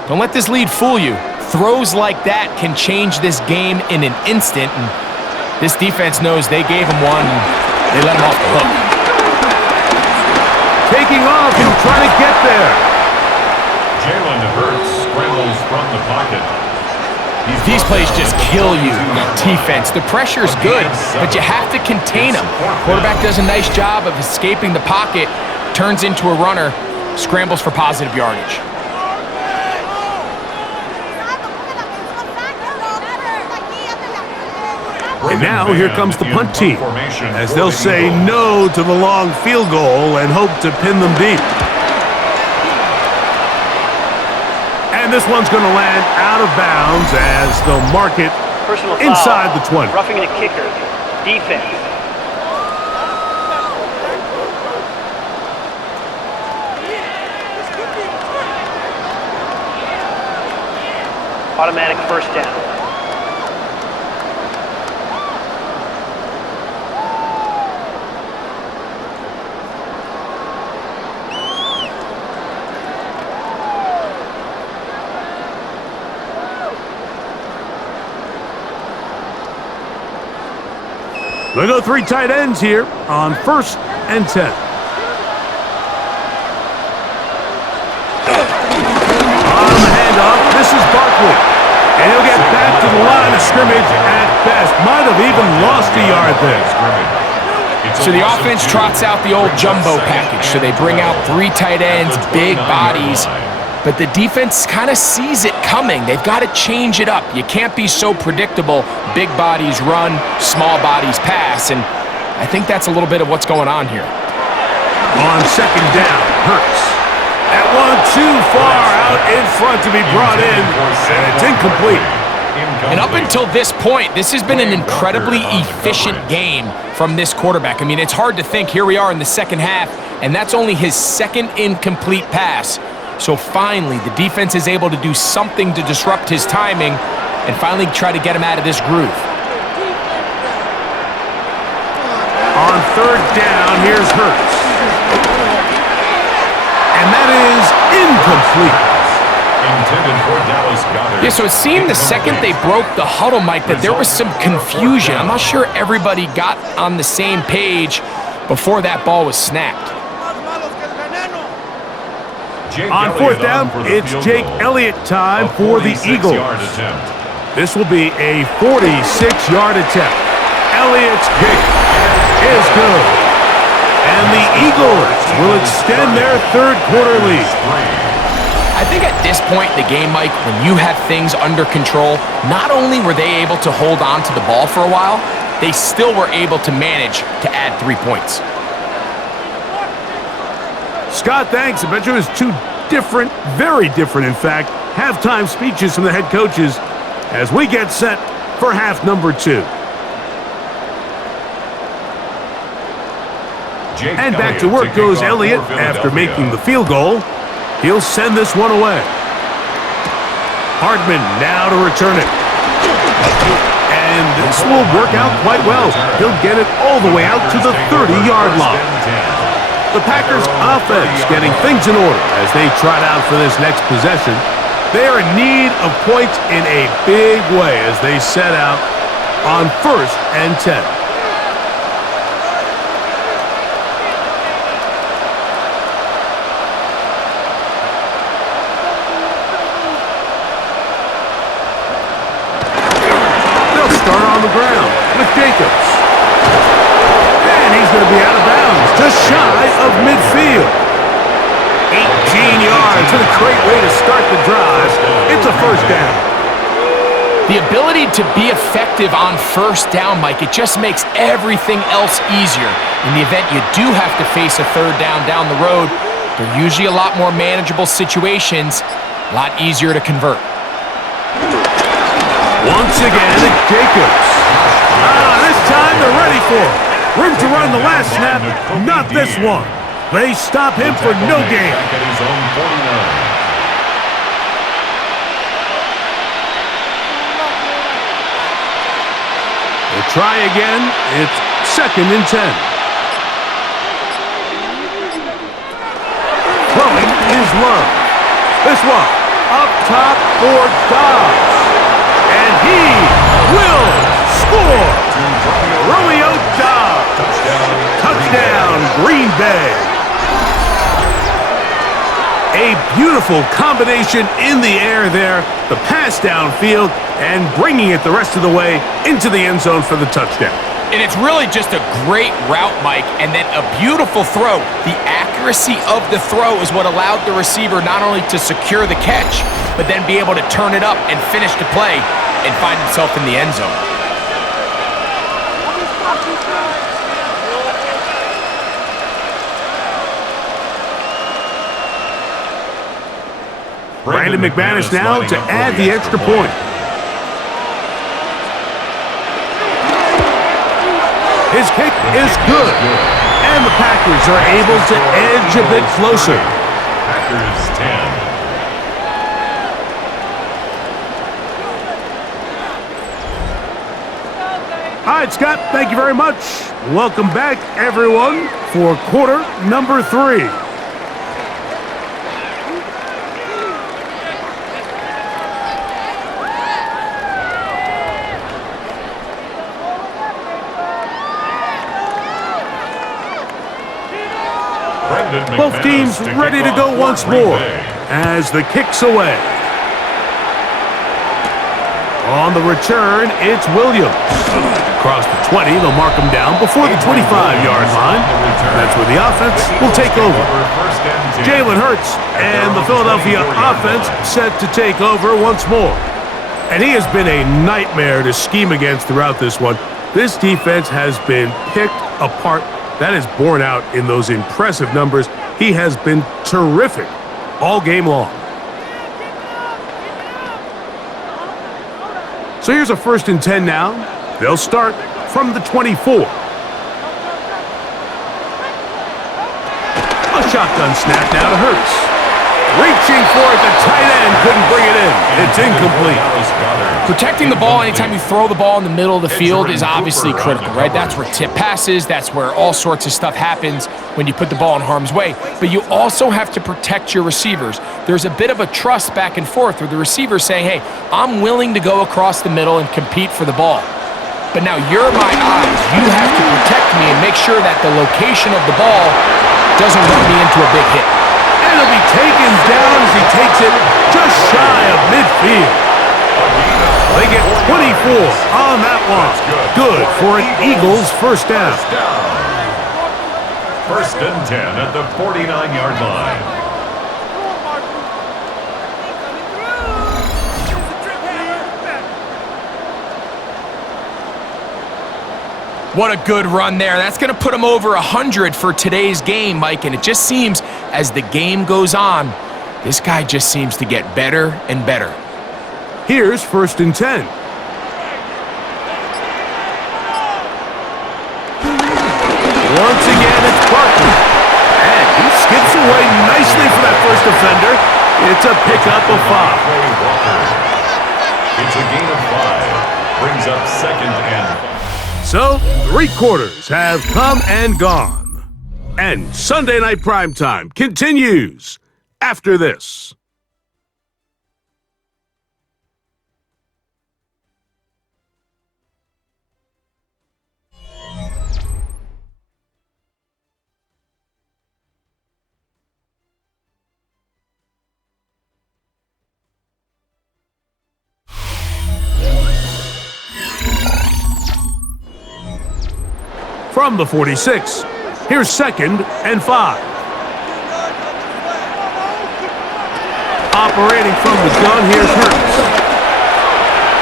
don't let this lead fool you. Throws like that can change this game in an instant, and this defense knows they gave him one, and they let him off the hook. Taking off and trying to get there. Jalen Hurts scrambles from the pocket. These plays just kill you on defense. The pressure's good, but you have to contain them. Quarterback does a nice job of escaping the pocket, turns into a runner, scrambles for positive yardage. And now here comes the punt team, as they'll say no to the long field goal and hope to pin them deep. And this one's going to land out of bounds as they'll mark it inside the 20. Roughing the kicker. Defense. Automatic first down. They go 3 tight ends here on 1st and 10. On the handoff, this is Barkley. And he'll get back to the line of scrimmage at best. Might have even lost a yard there. So the offense trots out the old jumbo package. So they bring out 3 tight ends, big bodies. But the defense kind of sees it coming. They've got to change it up. You can't be so predictable. Big bodies run, small bodies pass, and I think that's a little bit of what's going on here. On second down, Hurts. That one too far out in front to be brought in, and it's incomplete. And up until this point, this has been an incredibly efficient game from this quarterback. I mean, it's hard to think. Here we are in the second half, and that's only his second incomplete pass. So finally, the defense is able to do something to disrupt his timing and finally try to get him out of this groove. On third down, here's Hurts. And that is incomplete. Yeah, so it seemed the second they broke the huddle, Mike, that there was some confusion. I'm not sure everybody got on the same page before that ball was snapped. On fourth down, it's Jake Elliott time for the Eagles. This will be a 46-yard attempt. Elliott's kick is good. And the Eagles will extend their third quarter lead. I think at this point in the game, Mike, when you have things under control, not only were they able to hold on to the ball for a while, they still were able to manage to add 3 points. Scott, thanks. I bet you it was two different, very different, in fact, halftime speeches from the head coaches as we get set for half number 2. And back to work goes Elliott after making the field goal. He'll send this one away. Hardman now to return it. And this will work out quite well. He'll get it all the way out to the 30-yard line. The Packers offense getting things in order as they trot out for this next possession. They are in need of points in a big way as they set out on 1st and 10. They'll start on the ground with Jacobs. And he's going to be out of bounds, just shy of midfield. 18 yards. What a great way to start the drive. It's a first down. The ability to be effective on first down, Mike, it just makes everything else easier. In the event you do have to face a third down the road, they're usually a lot more manageable situations, a lot easier to convert. Once again, it's Jacobs. This time they're ready for it. Room to run the last snap, not this one. They stop him for no gain. They'll try again. It's 2nd and 10. Throwing is Love. This one up top for Dobbs. And he will score. Romeo Dobbs. Touchdown, Green Bay. A beautiful combination in the air there. The pass downfield and bringing it the rest of the way into the end zone for the touchdown. And it's really just a great route, Mike, and then a beautiful throw. The accuracy of the throw is what allowed the receiver not only to secure the catch, but then be able to turn it up and finish the play and find himself in the end zone. Brandon McManus now to add the extra point. His kick is good. And the Packers are able to edge a bit closer. Packers 10. All right, Scott, thank you very much. Welcome back, everyone, for quarter number 3. Both teams ready to go once more as the kick's away. On the return, it's Williams. Across the 20, they'll mark him down before the 25-yard line. That's where the offense will take over. Jalen Hurts and the Philadelphia offense set to take over once more. And he has been a nightmare to scheme against throughout this one. This defense has been picked apart. That is borne out in those impressive numbers. He has been terrific all game long. So here's a 1st and 10 now. They'll start from the 24. A shotgun snap now to Hurts. Reaching for it, the tight end couldn't bring it in. It's incomplete. Protecting the ball anytime you throw the ball in the middle of the field is obviously critical, right? That's where tip passes, that's where all sorts of stuff happens when you put the ball in harm's way. But you also have to protect your receivers. There's a bit of a trust back and forth where the receiver's saying, hey, I'm willing to go across the middle and compete for the ball. But now you're my eyes. You have to protect me and make sure that the location of the ball doesn't run me into a big hit. And he'll be taken down as he takes it just shy of midfield. They get 24 on that one. Good for an Eagles first down. First and 10 at the 49-yard line. What a good run there. That's going to put him over 100 for today's game, Mike. And it just seems as the game goes on, this guy just seems to get better and better. Here's first and 10. Once again, it's Barkley. And he skips away nicely for that first defender. It's a pickup of 5. It's a gain of 5. Brings up second and 5. So, 3 quarters have come and gone. And Sunday Night Primetime continues after this. From the 46, here's second and 5. Operating from the gun, here's Hurts.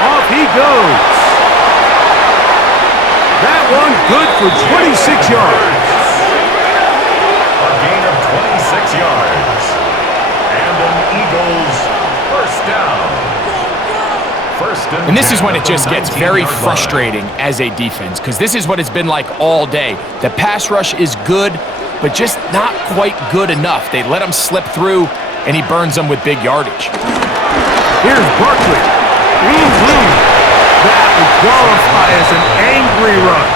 Off he goes. That one good for 26 yards. A gain of 26 yards. And an Eagles first down. And this is when it just gets very frustrating as a defense, because this is what it's been like all day. The pass rush is good, but just not quite good enough. They let him slip through, and he burns them with big yardage. Here's Barkley. That would qualify as an angry run,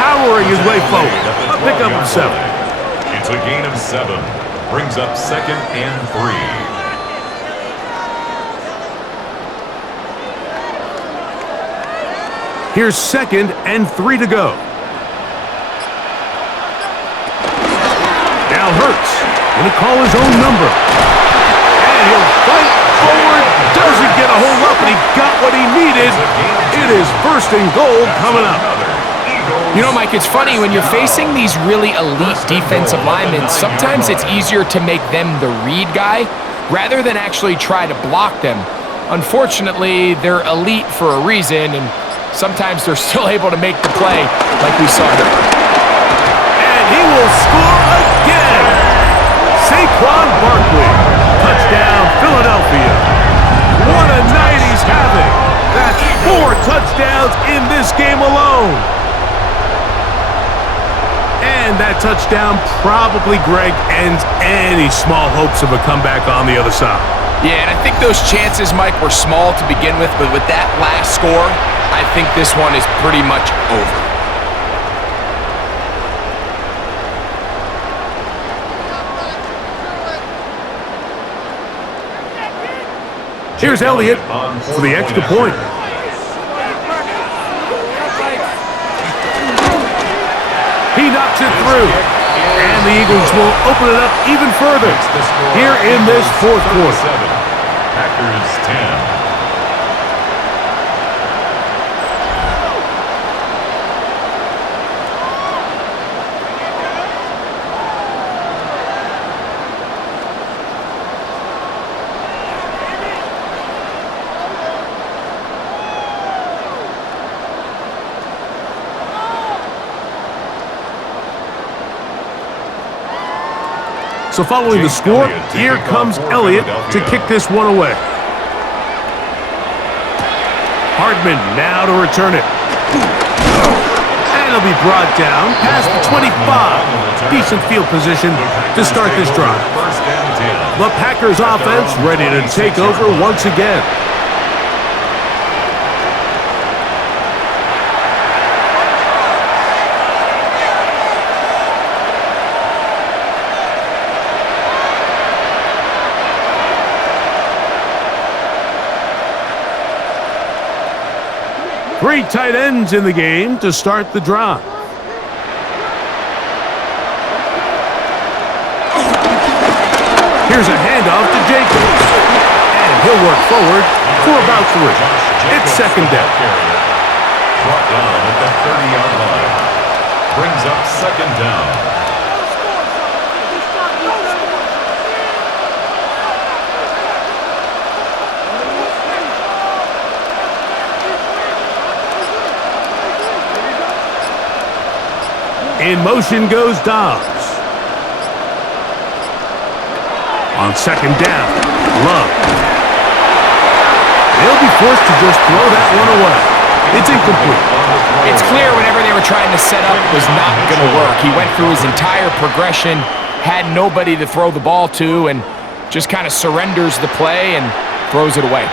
powering his way forward. A pickup of 7. It's a gain of 7. Brings up second and 3. Here's second and 3 to go. Now Hurts gonna call his own number. And he'll fight forward. Doesn't get a whole lot, but he got what he needed. It is first and goal coming up. You know, Mike, it's funny, when you're facing these really elite defensive linemen, sometimes it's easier to make them the read guy rather than actually try to block them. Unfortunately, they're elite for a reason, and sometimes they're still able to make the play like we saw here. And he will score again. Saquon Barkley. Touchdown, Philadelphia. What a night he's having. That's 4 touchdowns in this game alone. And that touchdown probably, Greg, ends any small hopes of a comeback on the other side. Yeah, and I think those chances, Mike, were small to begin with, but with that last score, I think this one is pretty much over. Here's Elliott for the extra point. He knocks it through. And the Eagles will open it up even further here in this fourth quarter. Packers 10. So following the score, here comes Elliott to kick this one away. Hardman now to return it. And it'll be brought down past the 25. Decent field position to start this drive. The Packers offense ready to take over once again. Three tight ends in the game to start the drive. Here's a handoff to Jacobs. And he'll work forward for about 3. It's second down. Brought down at the 30-yard line. Brings up second down. In motion goes Dobbs. On second down, Love. They'll be forced to just throw that one away. It's incomplete. It's clear whatever they were trying to set up was not going to work. He went through his entire progression, had nobody to throw the ball to, and just kind of surrenders the play and throws it away.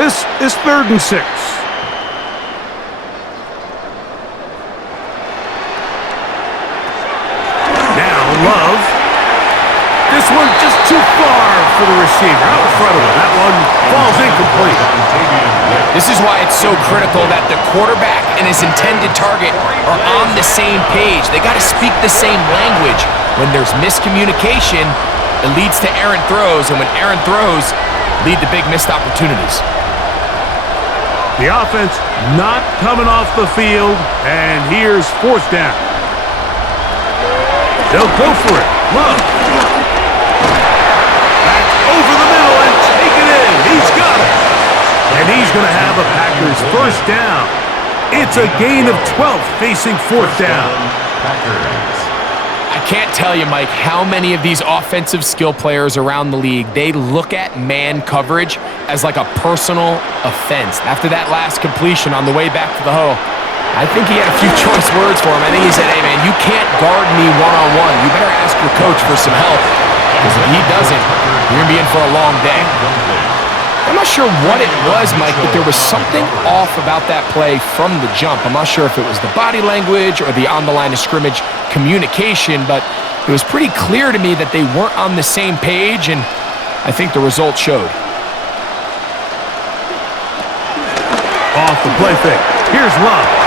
This is 3rd and 6. Love. This one just too far for the receiver. Out in front of him. That one falls incomplete. This is why it's so critical that the quarterback and his intended target are on the same page. They got to speak the same language. When there's miscommunication, it leads to errant throws, and when errant throws lead to big missed opportunities. The offense not coming off the field, and here's 4th down. They'll go for it. Love. Back over the middle and take it in. He's got it. And he's going to have a Packers 1st down. It's a gain of 12 facing 4th down. Packers. I can't tell you, Mike, how many of these offensive skill players around the league, they look at man coverage as like a personal offense. After that last completion on the way back to the huddle, I think he had a few choice words for him. I think he said, hey, man, you can't guard me one-on-one. You better ask your coach for some help, because if he doesn't, you're going to be in for a long day. I'm not sure what it was, Mike, but there was something off about that play from the jump. I'm not sure if it was the body language or the on-the-line of scrimmage communication, but it was pretty clear to me that they weren't on the same page, and I think the result showed. Off the play fake. Here's Love.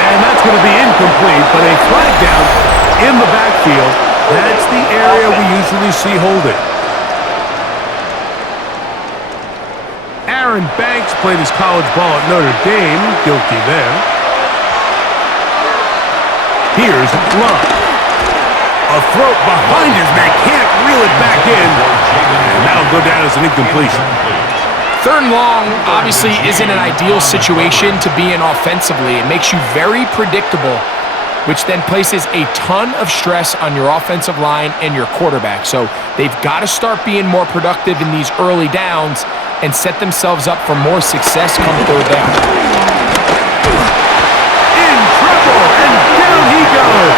And that's going to be incomplete, but a flag down in the backfield. That's the area we usually see holding. Aaron Banks played his college ball at Notre Dame. Guilty there. Here's Love. A throw behind his man. Can't reel it back in. And that'll go down as an incompletion. 3rd and long obviously isn't an ideal situation to be in offensively. It makes you very predictable, which then places a ton of stress on your offensive line and your quarterback. So they've got to start being more productive in these early downs and set themselves up for more success come 3rd down. In trouble, and down he goes.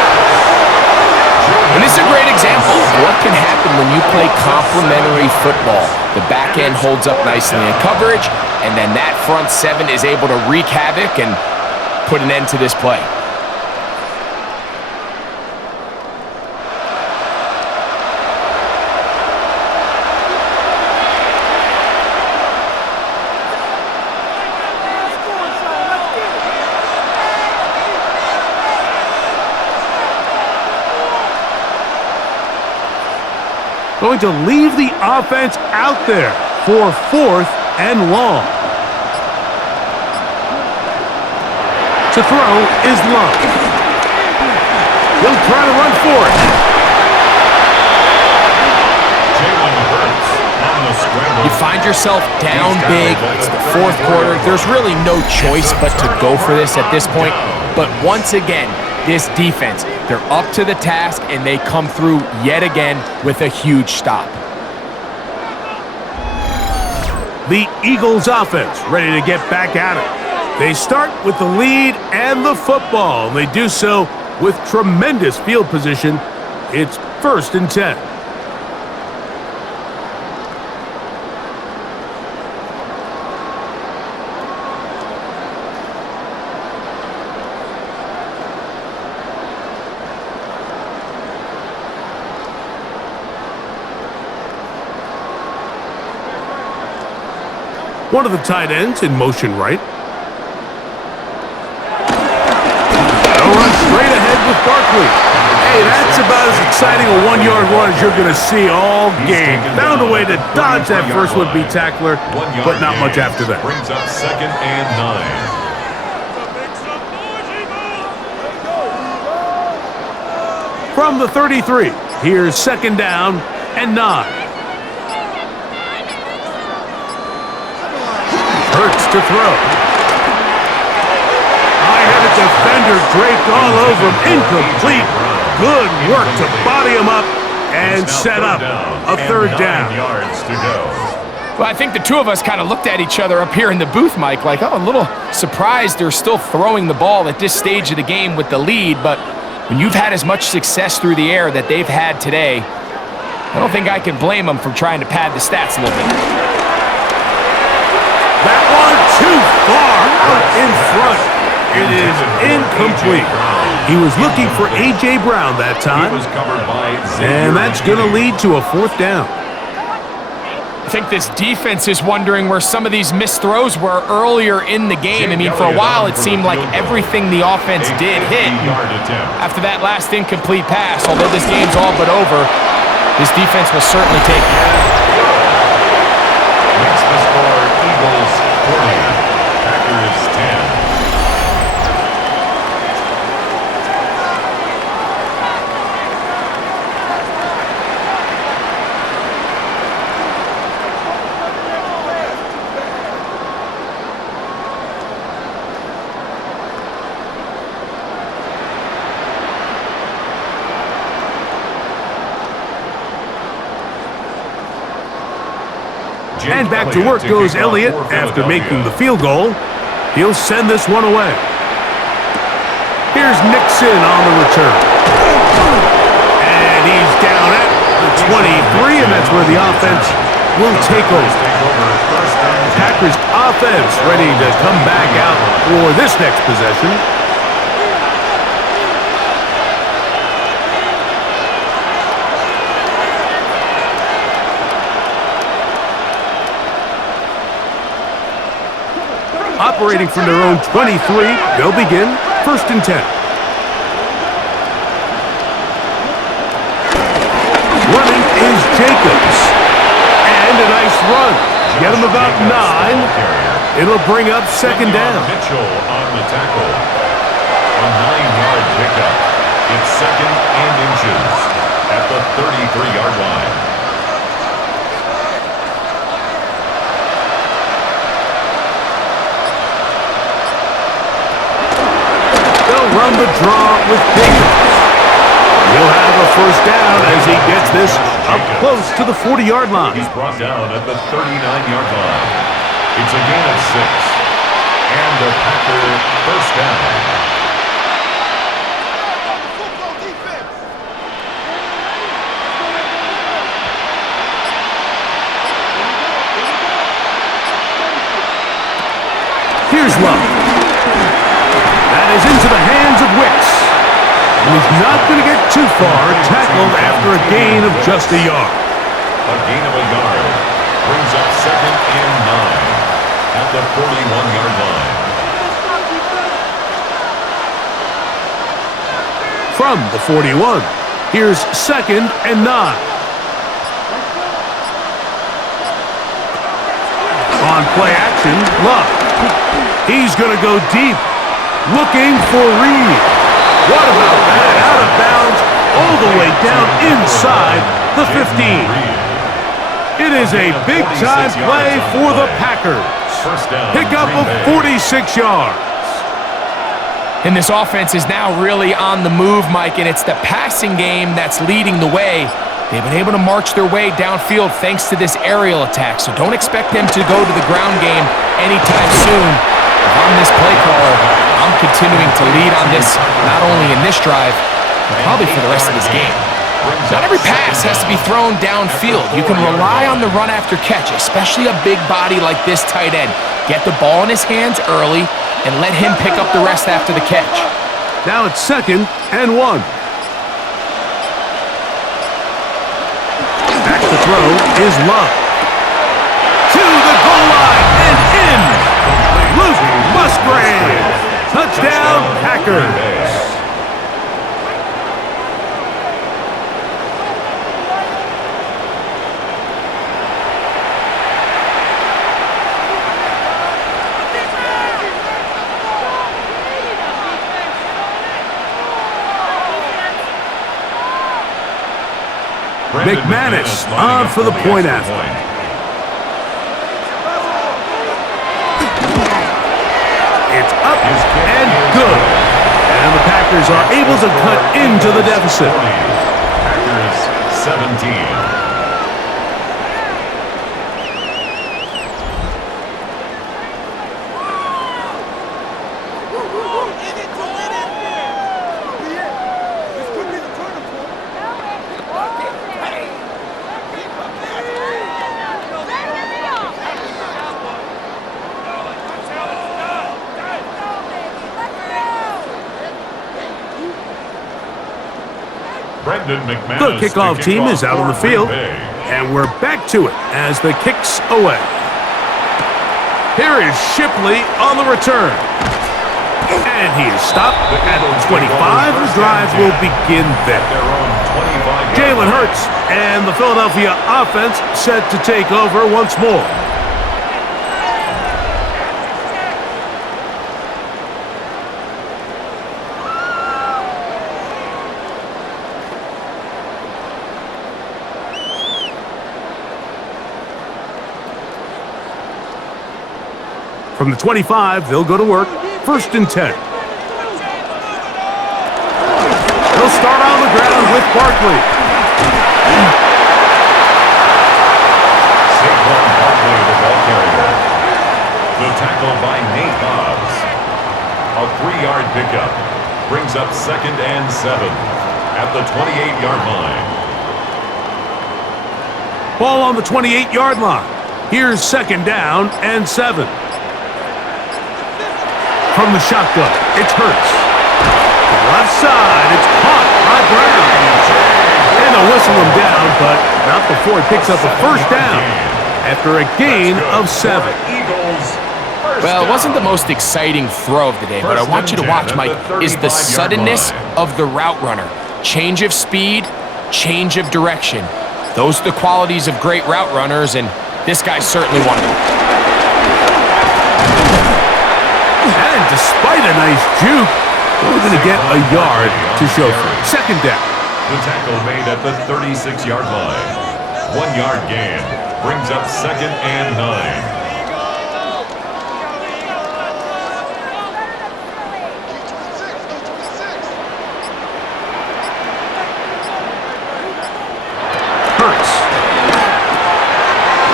And this is a great example of what can happen when you play complementary football. The back end holds up nicely in coverage, and then that front 7 is able to wreak havoc and put an end to this play. Going to leave the offense out there for 4th and long. To throw is Love. He'll try to run for it. You find yourself down big. It's the 4th quarter. There's really no choice but to go for this at this point. But once again, this defense, they're up to the task, and they come through yet again with a huge stop. The Eagles offense ready to get back at it. They start with the lead and the football, and they do so with tremendous field position. It's 1st and 10. One of the tight ends in motion right. They'll run straight ahead with Barkley. Hey, that's about as exciting a one-yard run as you're going to see all game. Found a way to dodge that first would-be tackler, but not much after that. Brings up 2nd and 9. From the 33, here's 2nd down and 9. Hurts to throw. I had a defender draped all over him. Incomplete. Good work to body him up and set up a 3rd down. 9 yards to go. Well, I think the two of us kind of looked at each other up here in the booth, Mike, like, oh, a little surprised they're still throwing the ball at this stage of the game with the lead, but when you've had as much success through the air that they've had today, I don't think I can blame them for trying to pad the stats a little bit. That one too far out in front. It is incomplete. He was looking for A.J. Brown that time, and that's going to lead to a 4th down. I think this defense is wondering where some of these missed throws were earlier in the game. I mean, for a while it seemed like everything the offense did hit. After that last incomplete pass, although this game's all but over, this defense will certainly take it. Makes the score Eagles 40, Packers 10. And back to work goes Elliott after making the field goal. He'll send this one away. Here's Nixon on the return. And he's down at the 23, and that's where the offense will take over. Packers offense ready to come back out for this next possession. Operating from their own 23, they'll begin 1st and 10. Running is Jacobs. And a nice run. Get him about 9. It'll bring up 2nd down. Mitchell on the tackle. A 9-yard pickup. It's 2nd and inches at the 33-yard line. Run the draw with Jacobs. He'll have a 1st down as he gets this up close to the 40-yard line. He's brought down at the 39-yard line. It's a gain of 6. And the Packer 1st down. Here's Love. Is into the hands of Wicks. And he's not going to get too far, tackled after a gain of just a yard. A gain of a yard brings up 2nd and 9 at the 41-yard line. From the 41, here's 2nd and 9. On play action, Love. He's going to go deep. Looking for Reed. What about that? Out of bounds, all the way down inside the 15. It is a big-time play for the Packers. Pickup of 46 yards. And this offense is now really on the move, Mike, and it's the passing game that's leading the way. They've been able to march their way downfield thanks to this aerial attack, so don't expect them to go to the ground game anytime soon. If I'm this play caller, I'm continuing to lead on this, not only in this drive, but probably for the rest of this game. Not every pass has to be thrown downfield. You can rely on the run after catch, especially a big body like this tight end. Get the ball in his hands early and let him pick up the rest after the catch. Now it's 2nd and 1. Back to throw is Love. To the goal line and in. Luke Musgrave. Touchdown, Packers. McManus on for the point after. It's up and good. And the Packers are able to cut into the deficit. Packers 17. The kickoff team is out on the field, and we're back to it as the kick's away. Here is Shipley on the return. And he is stopped at 25. The drive will begin there. Jalen Hurts and the Philadelphia offense set to take over once more. From the 25, they'll go to work. 1st and 10. They'll start on the ground with Barkley. Saquon Barkley, the ball carrier. The tackle by Nate Hobbs. A 3-yard pickup brings up 2nd and 7 at the 28-yard line. Ball on the 28-yard line. Here's 2nd down and 7. From the shotgun, it's Hurts. Left side, it's caught by Brown. And they'll whistle him down, but not before he picks up a 1st down after a gain of 7. Well, it wasn't the most exciting throw of the day, but I want you to watch, Mike, is the suddenness of the route runner. Change of speed, change of direction. Those are the qualities of great route runners, and this guy's certainly one of them. And despite a nice juke, we're going to get a yard to show for it. 2nd down. The tackle made at the 36-yard line. 1-yard gain brings up 2nd and 9.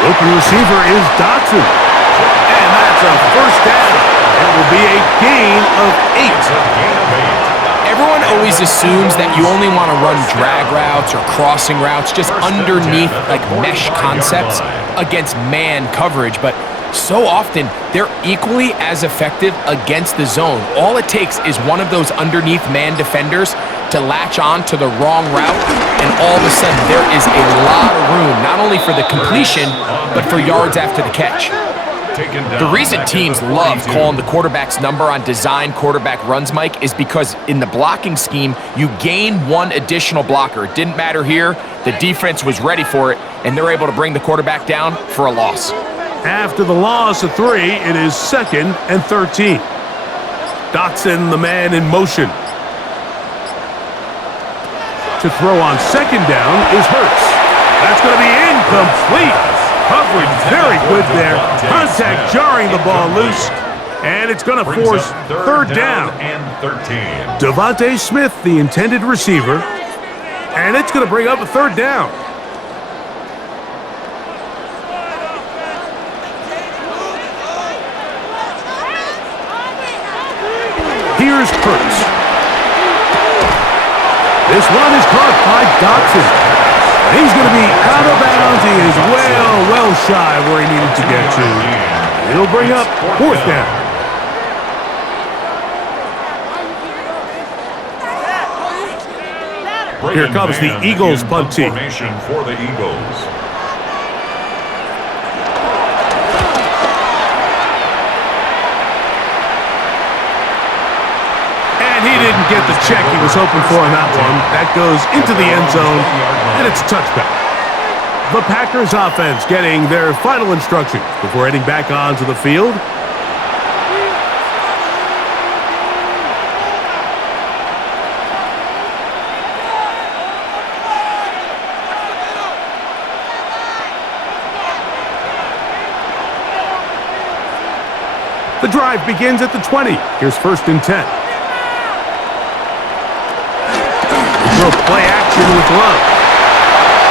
Open receiver is Dotson. And that's a 1st down. It will be a gain of 8. Everyone always assumes that you only want to run drag routes or crossing routes just underneath like mesh concepts against man coverage, but so often they're equally as effective against the zone. All it takes is one of those underneath man defenders to latch on to the wrong route, and all of a sudden there is a lot of room, not only for the completion, but for yards after the catch. The reason teams love calling the quarterback's number on design quarterback runs, Mike, is because in the blocking scheme, you gain one additional blocker. It didn't matter here. The defense was ready for it, and they're able to bring the quarterback down for a loss. After the loss of 3, it is 2nd and 13. Dotson, the man in motion. To throw on 2nd down is Hurts. That's going to be incomplete. Coverage very good there. Contact jarring the ball loose. And it's going to force 3rd down. And 13. Devontae Smith, the intended receiver. And it's going to bring up a 3rd down. Here's Hurts. This one is caught by Dotson. He's going to be out of bounds. He is well shy where he needed to get to. It'll bring up 4th down. Here comes the Eagles punt team. Formation for the Eagles. And he didn't get the check he was hoping for on that one. That goes into the end zone, and it's a touchback. The Packers offense getting their final instructions before heading back onto the field. The drive begins at the 20. Here's 1st and 10. Little play action with Love.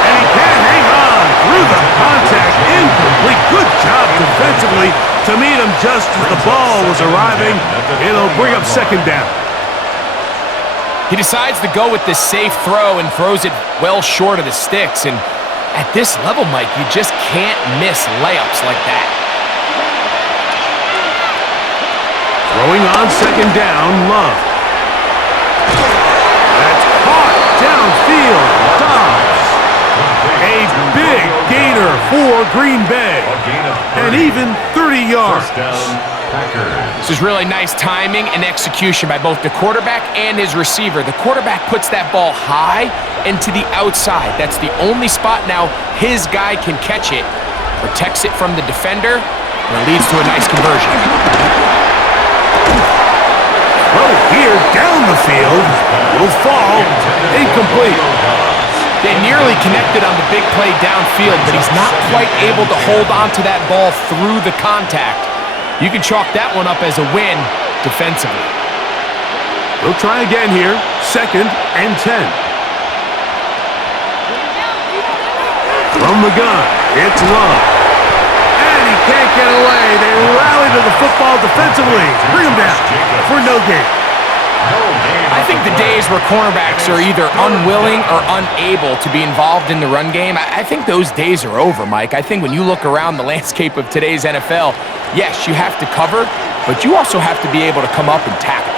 And he can't hang on through the contact. Incomplete. Good job defensively to meet him just as the ball was arriving. It'll bring up 2nd down. He decides to go with this safe throw and throws it well short of the sticks. And at this level, Mike, you just can't miss layups like that. Throwing on 2nd down, Love. That's caught downfield. Dobbs. A big gainer for Green Bay. And even 30 yards. This is really nice timing and execution by both the quarterback and his receiver. The quarterback puts that ball high and to the outside. That's the only spot now his guy can catch it. Protects it from the defender, and it leads to a nice conversion. Throw here down the field. Will fall. Incomplete. They nearly connected on the big play downfield, but he's not quite able to hold on to that ball through the contact. You can chalk that one up as a win defensively. We'll try again here. 2nd and 10. From the gun, it's Love. And he can't get away. They rally to the football defensively. Bring him down for no gain. I think the days where cornerbacks are either unwilling or unable to be involved in the run game, I think those days are over, Mike. I think when you look around the landscape of today's NFL, yes, you have to cover, but you also have to be able to come up and tackle.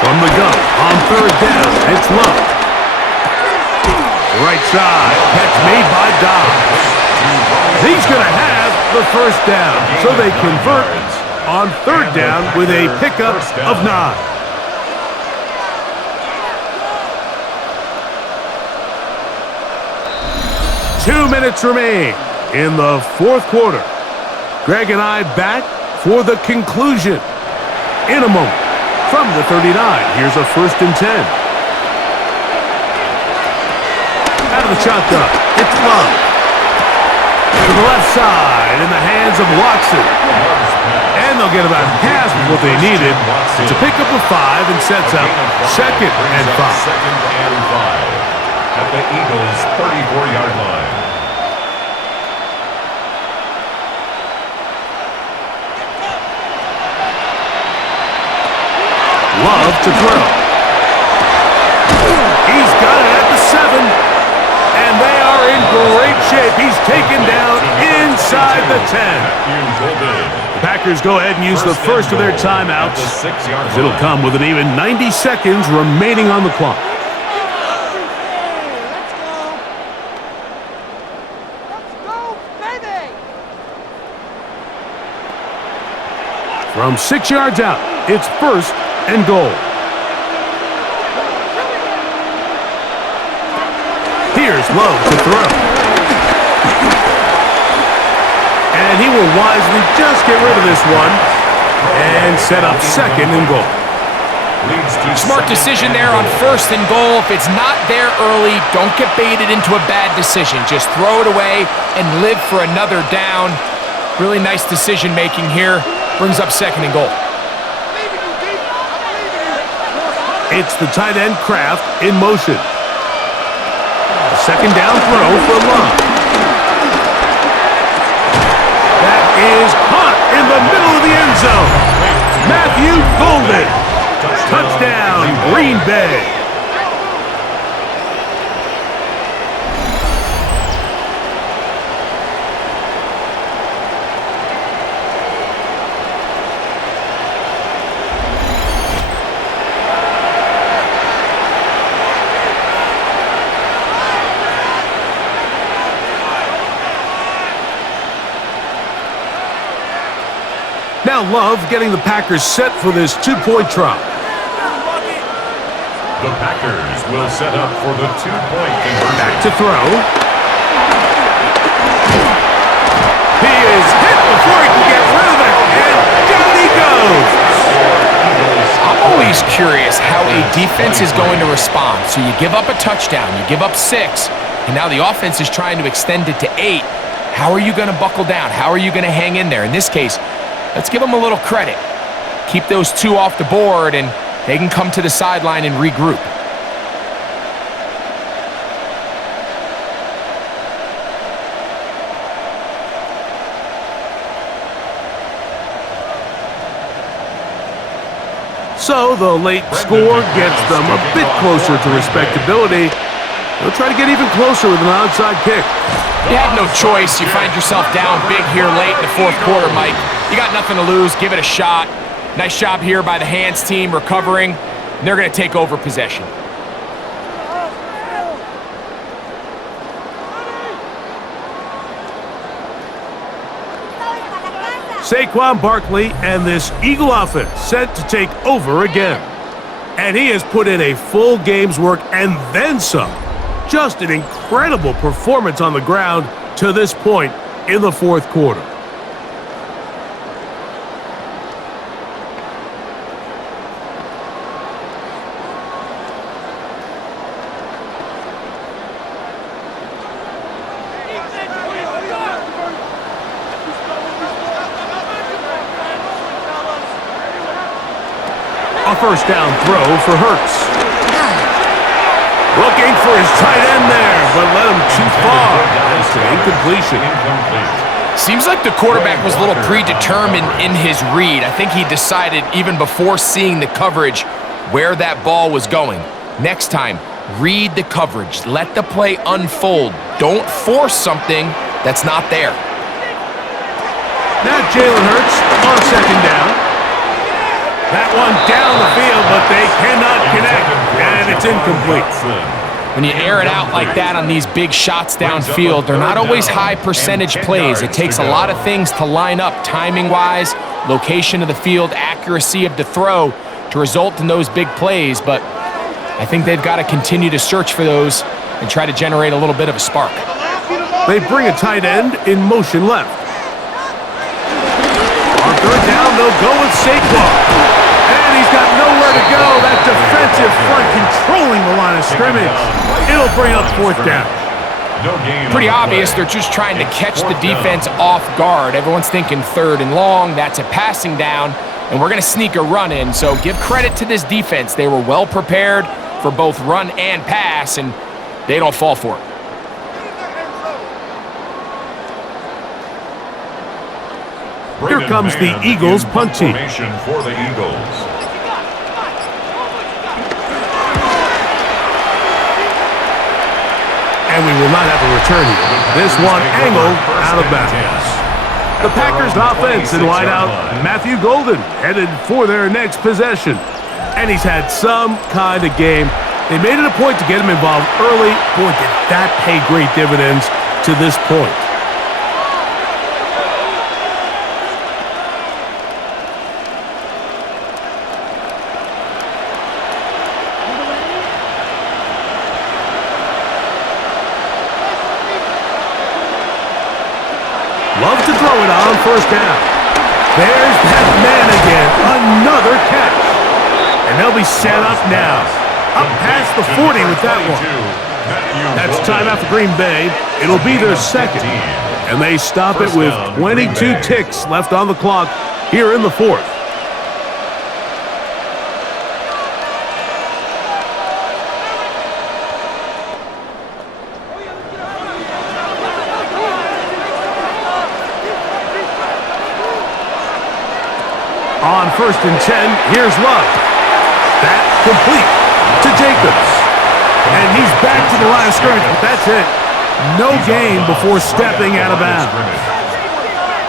From the gun, on 3rd down, it's Love. Right side, catch made by Dobbs. He's going to have the 1st down, so they convert on 3rd down with a pickup of 9. 2 minutes remain in the 4th quarter. Greg and I back for the conclusion in a moment. From the 39, here's a 1st and 10. Out of the shotgun, it's Love. To the left side, in the hands of Watson. And they'll get about half of what they needed. It's a pickup of 5 and sets up 2nd and 5. 2nd and 5 at the Eagles' 34-yard line. Love to throw. He's got it at the 7. And they are in great shape. He's taken down inside the 10. The Packers go ahead and use the first of their timeouts. As it'll come with an even 90 seconds remaining on the clock. From 6 yards out, it's 1st and goal. Here's Love to throw. And he will wisely just get rid of this one and set up 2nd and goal. Smart decision there on 1st and goal. If it's not there early, don't get baited into a bad decision. Just throw it away and live for another down. Really nice decision making here. Brings up 2nd and goal. It's the tight end Kraft in motion. A 2nd down throw for Love. That is caught in the middle of the end zone. Matthew Golden. Touchdown, Green Bay. Now Love getting the Packers set for this 2-point try. The Packers will set up for the 2-point conversion. Back to throw. He is hit before he can get rid of it, and down he goes. I'm always curious how a defense is going to respond. So you give up a touchdown, you give up 6, and now the offense is trying to extend it to 8. How are you going to buckle down? How are you going to hang in there? In this case, let's give them a little credit. Keep those two off the board, and they can come to the sideline and regroup. So the late score gets them a bit closer to respectability. They'll try to get even closer with an onside kick. You have no choice. You find yourself down big here late in the fourth quarter, Mike. You got nothing to lose. Give it a shot. Nice job here by the hands team recovering. And they're going to take over possession. Saquon Barkley and this Eagle offense set to take over again. And he has put in a full game's work and then some. Just an incredible performance on the ground to this point in the fourth quarter. A first down throw for Hurts. Looking for his tight end there, but let him too far. That's an incompletion. Seems like the quarterback was a little predetermined in his read. I think he decided even before seeing the coverage where that ball was going. Next time, read the coverage. Let the play unfold. Don't force something that's not there. Now Jalen Hurts on second down. That one down the field, but they cannot connect, and it's incomplete. When you air it out like that on these big shots downfield, they're not always high percentage plays. It takes a lot of things to line up timing-wise, location of the field, accuracy of the throw to result in those big plays, but I think they've got to continue to search for those and try to generate a little bit of a spark. They bring a tight end in motion left. On third down, they'll go with Saquon. And he's got nowhere to go. That defensive front controlling the line of scrimmage. It'll bring up fourth down. Pretty obvious they're just trying to catch the defense off guard. Everyone's thinking third and long. That's a passing down, and we're going to sneak a run in. So give credit to this defense. They were well prepared for both run and pass, and they don't fall for it. Here comes the Eagles punt team. For the Eagles. And we will not have a return here. This one angled out of bounds. The Packers offense in wideout, Matthew Golden headed for their next possession. And he's had some kind of game. They made it a point to get him involved early. Boy, did that pay great dividends to this point. Love to throw it on first down. There's that man again. Another catch. And they'll be set up now. Up past the 40 with that one. That's timeout for Green Bay. It'll be their second. And they stop it with 22 ticks left on the clock here in the fourth. On first and 10, here's Love. That complete to Jacobs. And he's back to the line of scrimmage, but that's it. No gain before stepping out of bounds.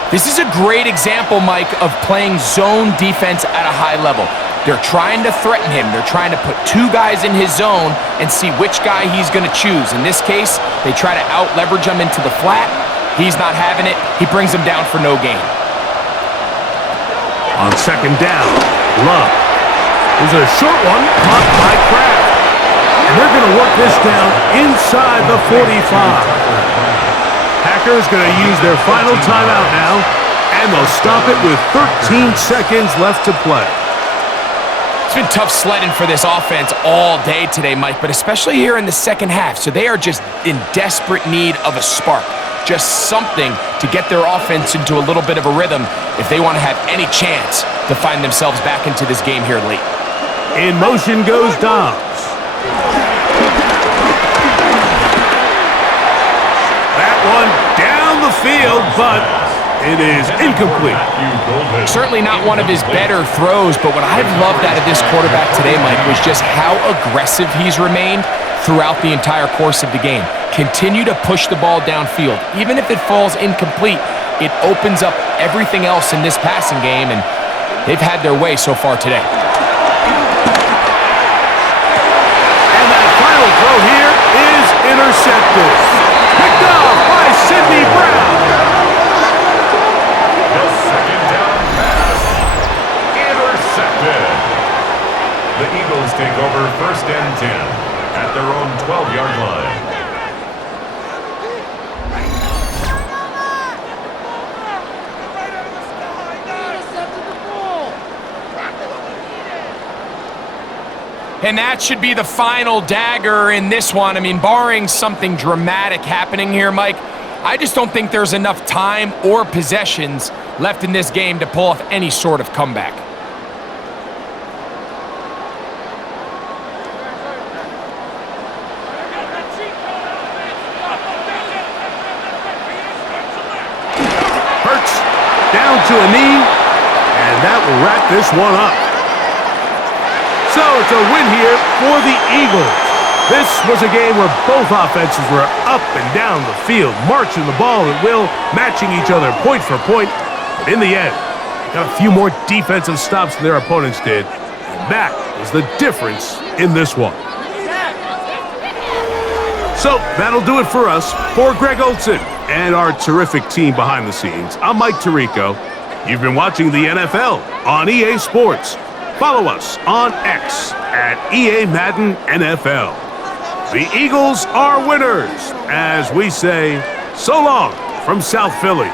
This is a great example, Mike, of playing zone defense at a high level. They're trying to threaten him. They're trying to put two guys in his zone and see which guy he's going to choose. In this case, they try to out-leverage him into the flat. He's not having it. He brings him down for no gain. On second down, Love. There's a short one caught by Kraft. And they're going to work this down inside the 45. Packers going to use their final timeout now, and they'll stop it with 13 seconds left to play. It's been tough sledding for this offense all day today, Mike, but especially here in the second half. So they are just in desperate need of a spark. just something to get their offense into a little bit of a rhythm if they want to have any chance to find themselves back into this game here late. In motion goes Dobbs. That one down the field, but it is incomplete. Certainly not one of his better throws, but what I've loved out of this quarterback today, Mike, was just how aggressive he's remained throughout the entire course of the game. Continue to push the ball downfield. Even if it falls incomplete, it opens up everything else in this passing game, and they've had their way so far today. And that final throw here is intercepted. Picked off by Sidney Brown. The second down pass. Intercepted. The Eagles take over 1st and 10 at their own 12-yard line. And that should be the final dagger in this one. I mean, barring something dramatic happening here, Mike, I just don't think there's enough time or possessions left in this game to pull off any sort of comeback. Hurts down to a knee, and that will wrap this one up. So it's a win here for the Eagles. This was a game where both offenses were up and down the field, marching the ball at will, matching each other point for point. But in the end, they got a few more defensive stops than their opponents did. And that was the difference in this one. So that'll do it for us. For Greg Olson and our terrific team behind the scenes, I'm Mike Tirico. You've been watching the NFL on EA Sports. Follow us on X at EA Madden NFL. The Eagles are winners, as we say, so long from South Philly.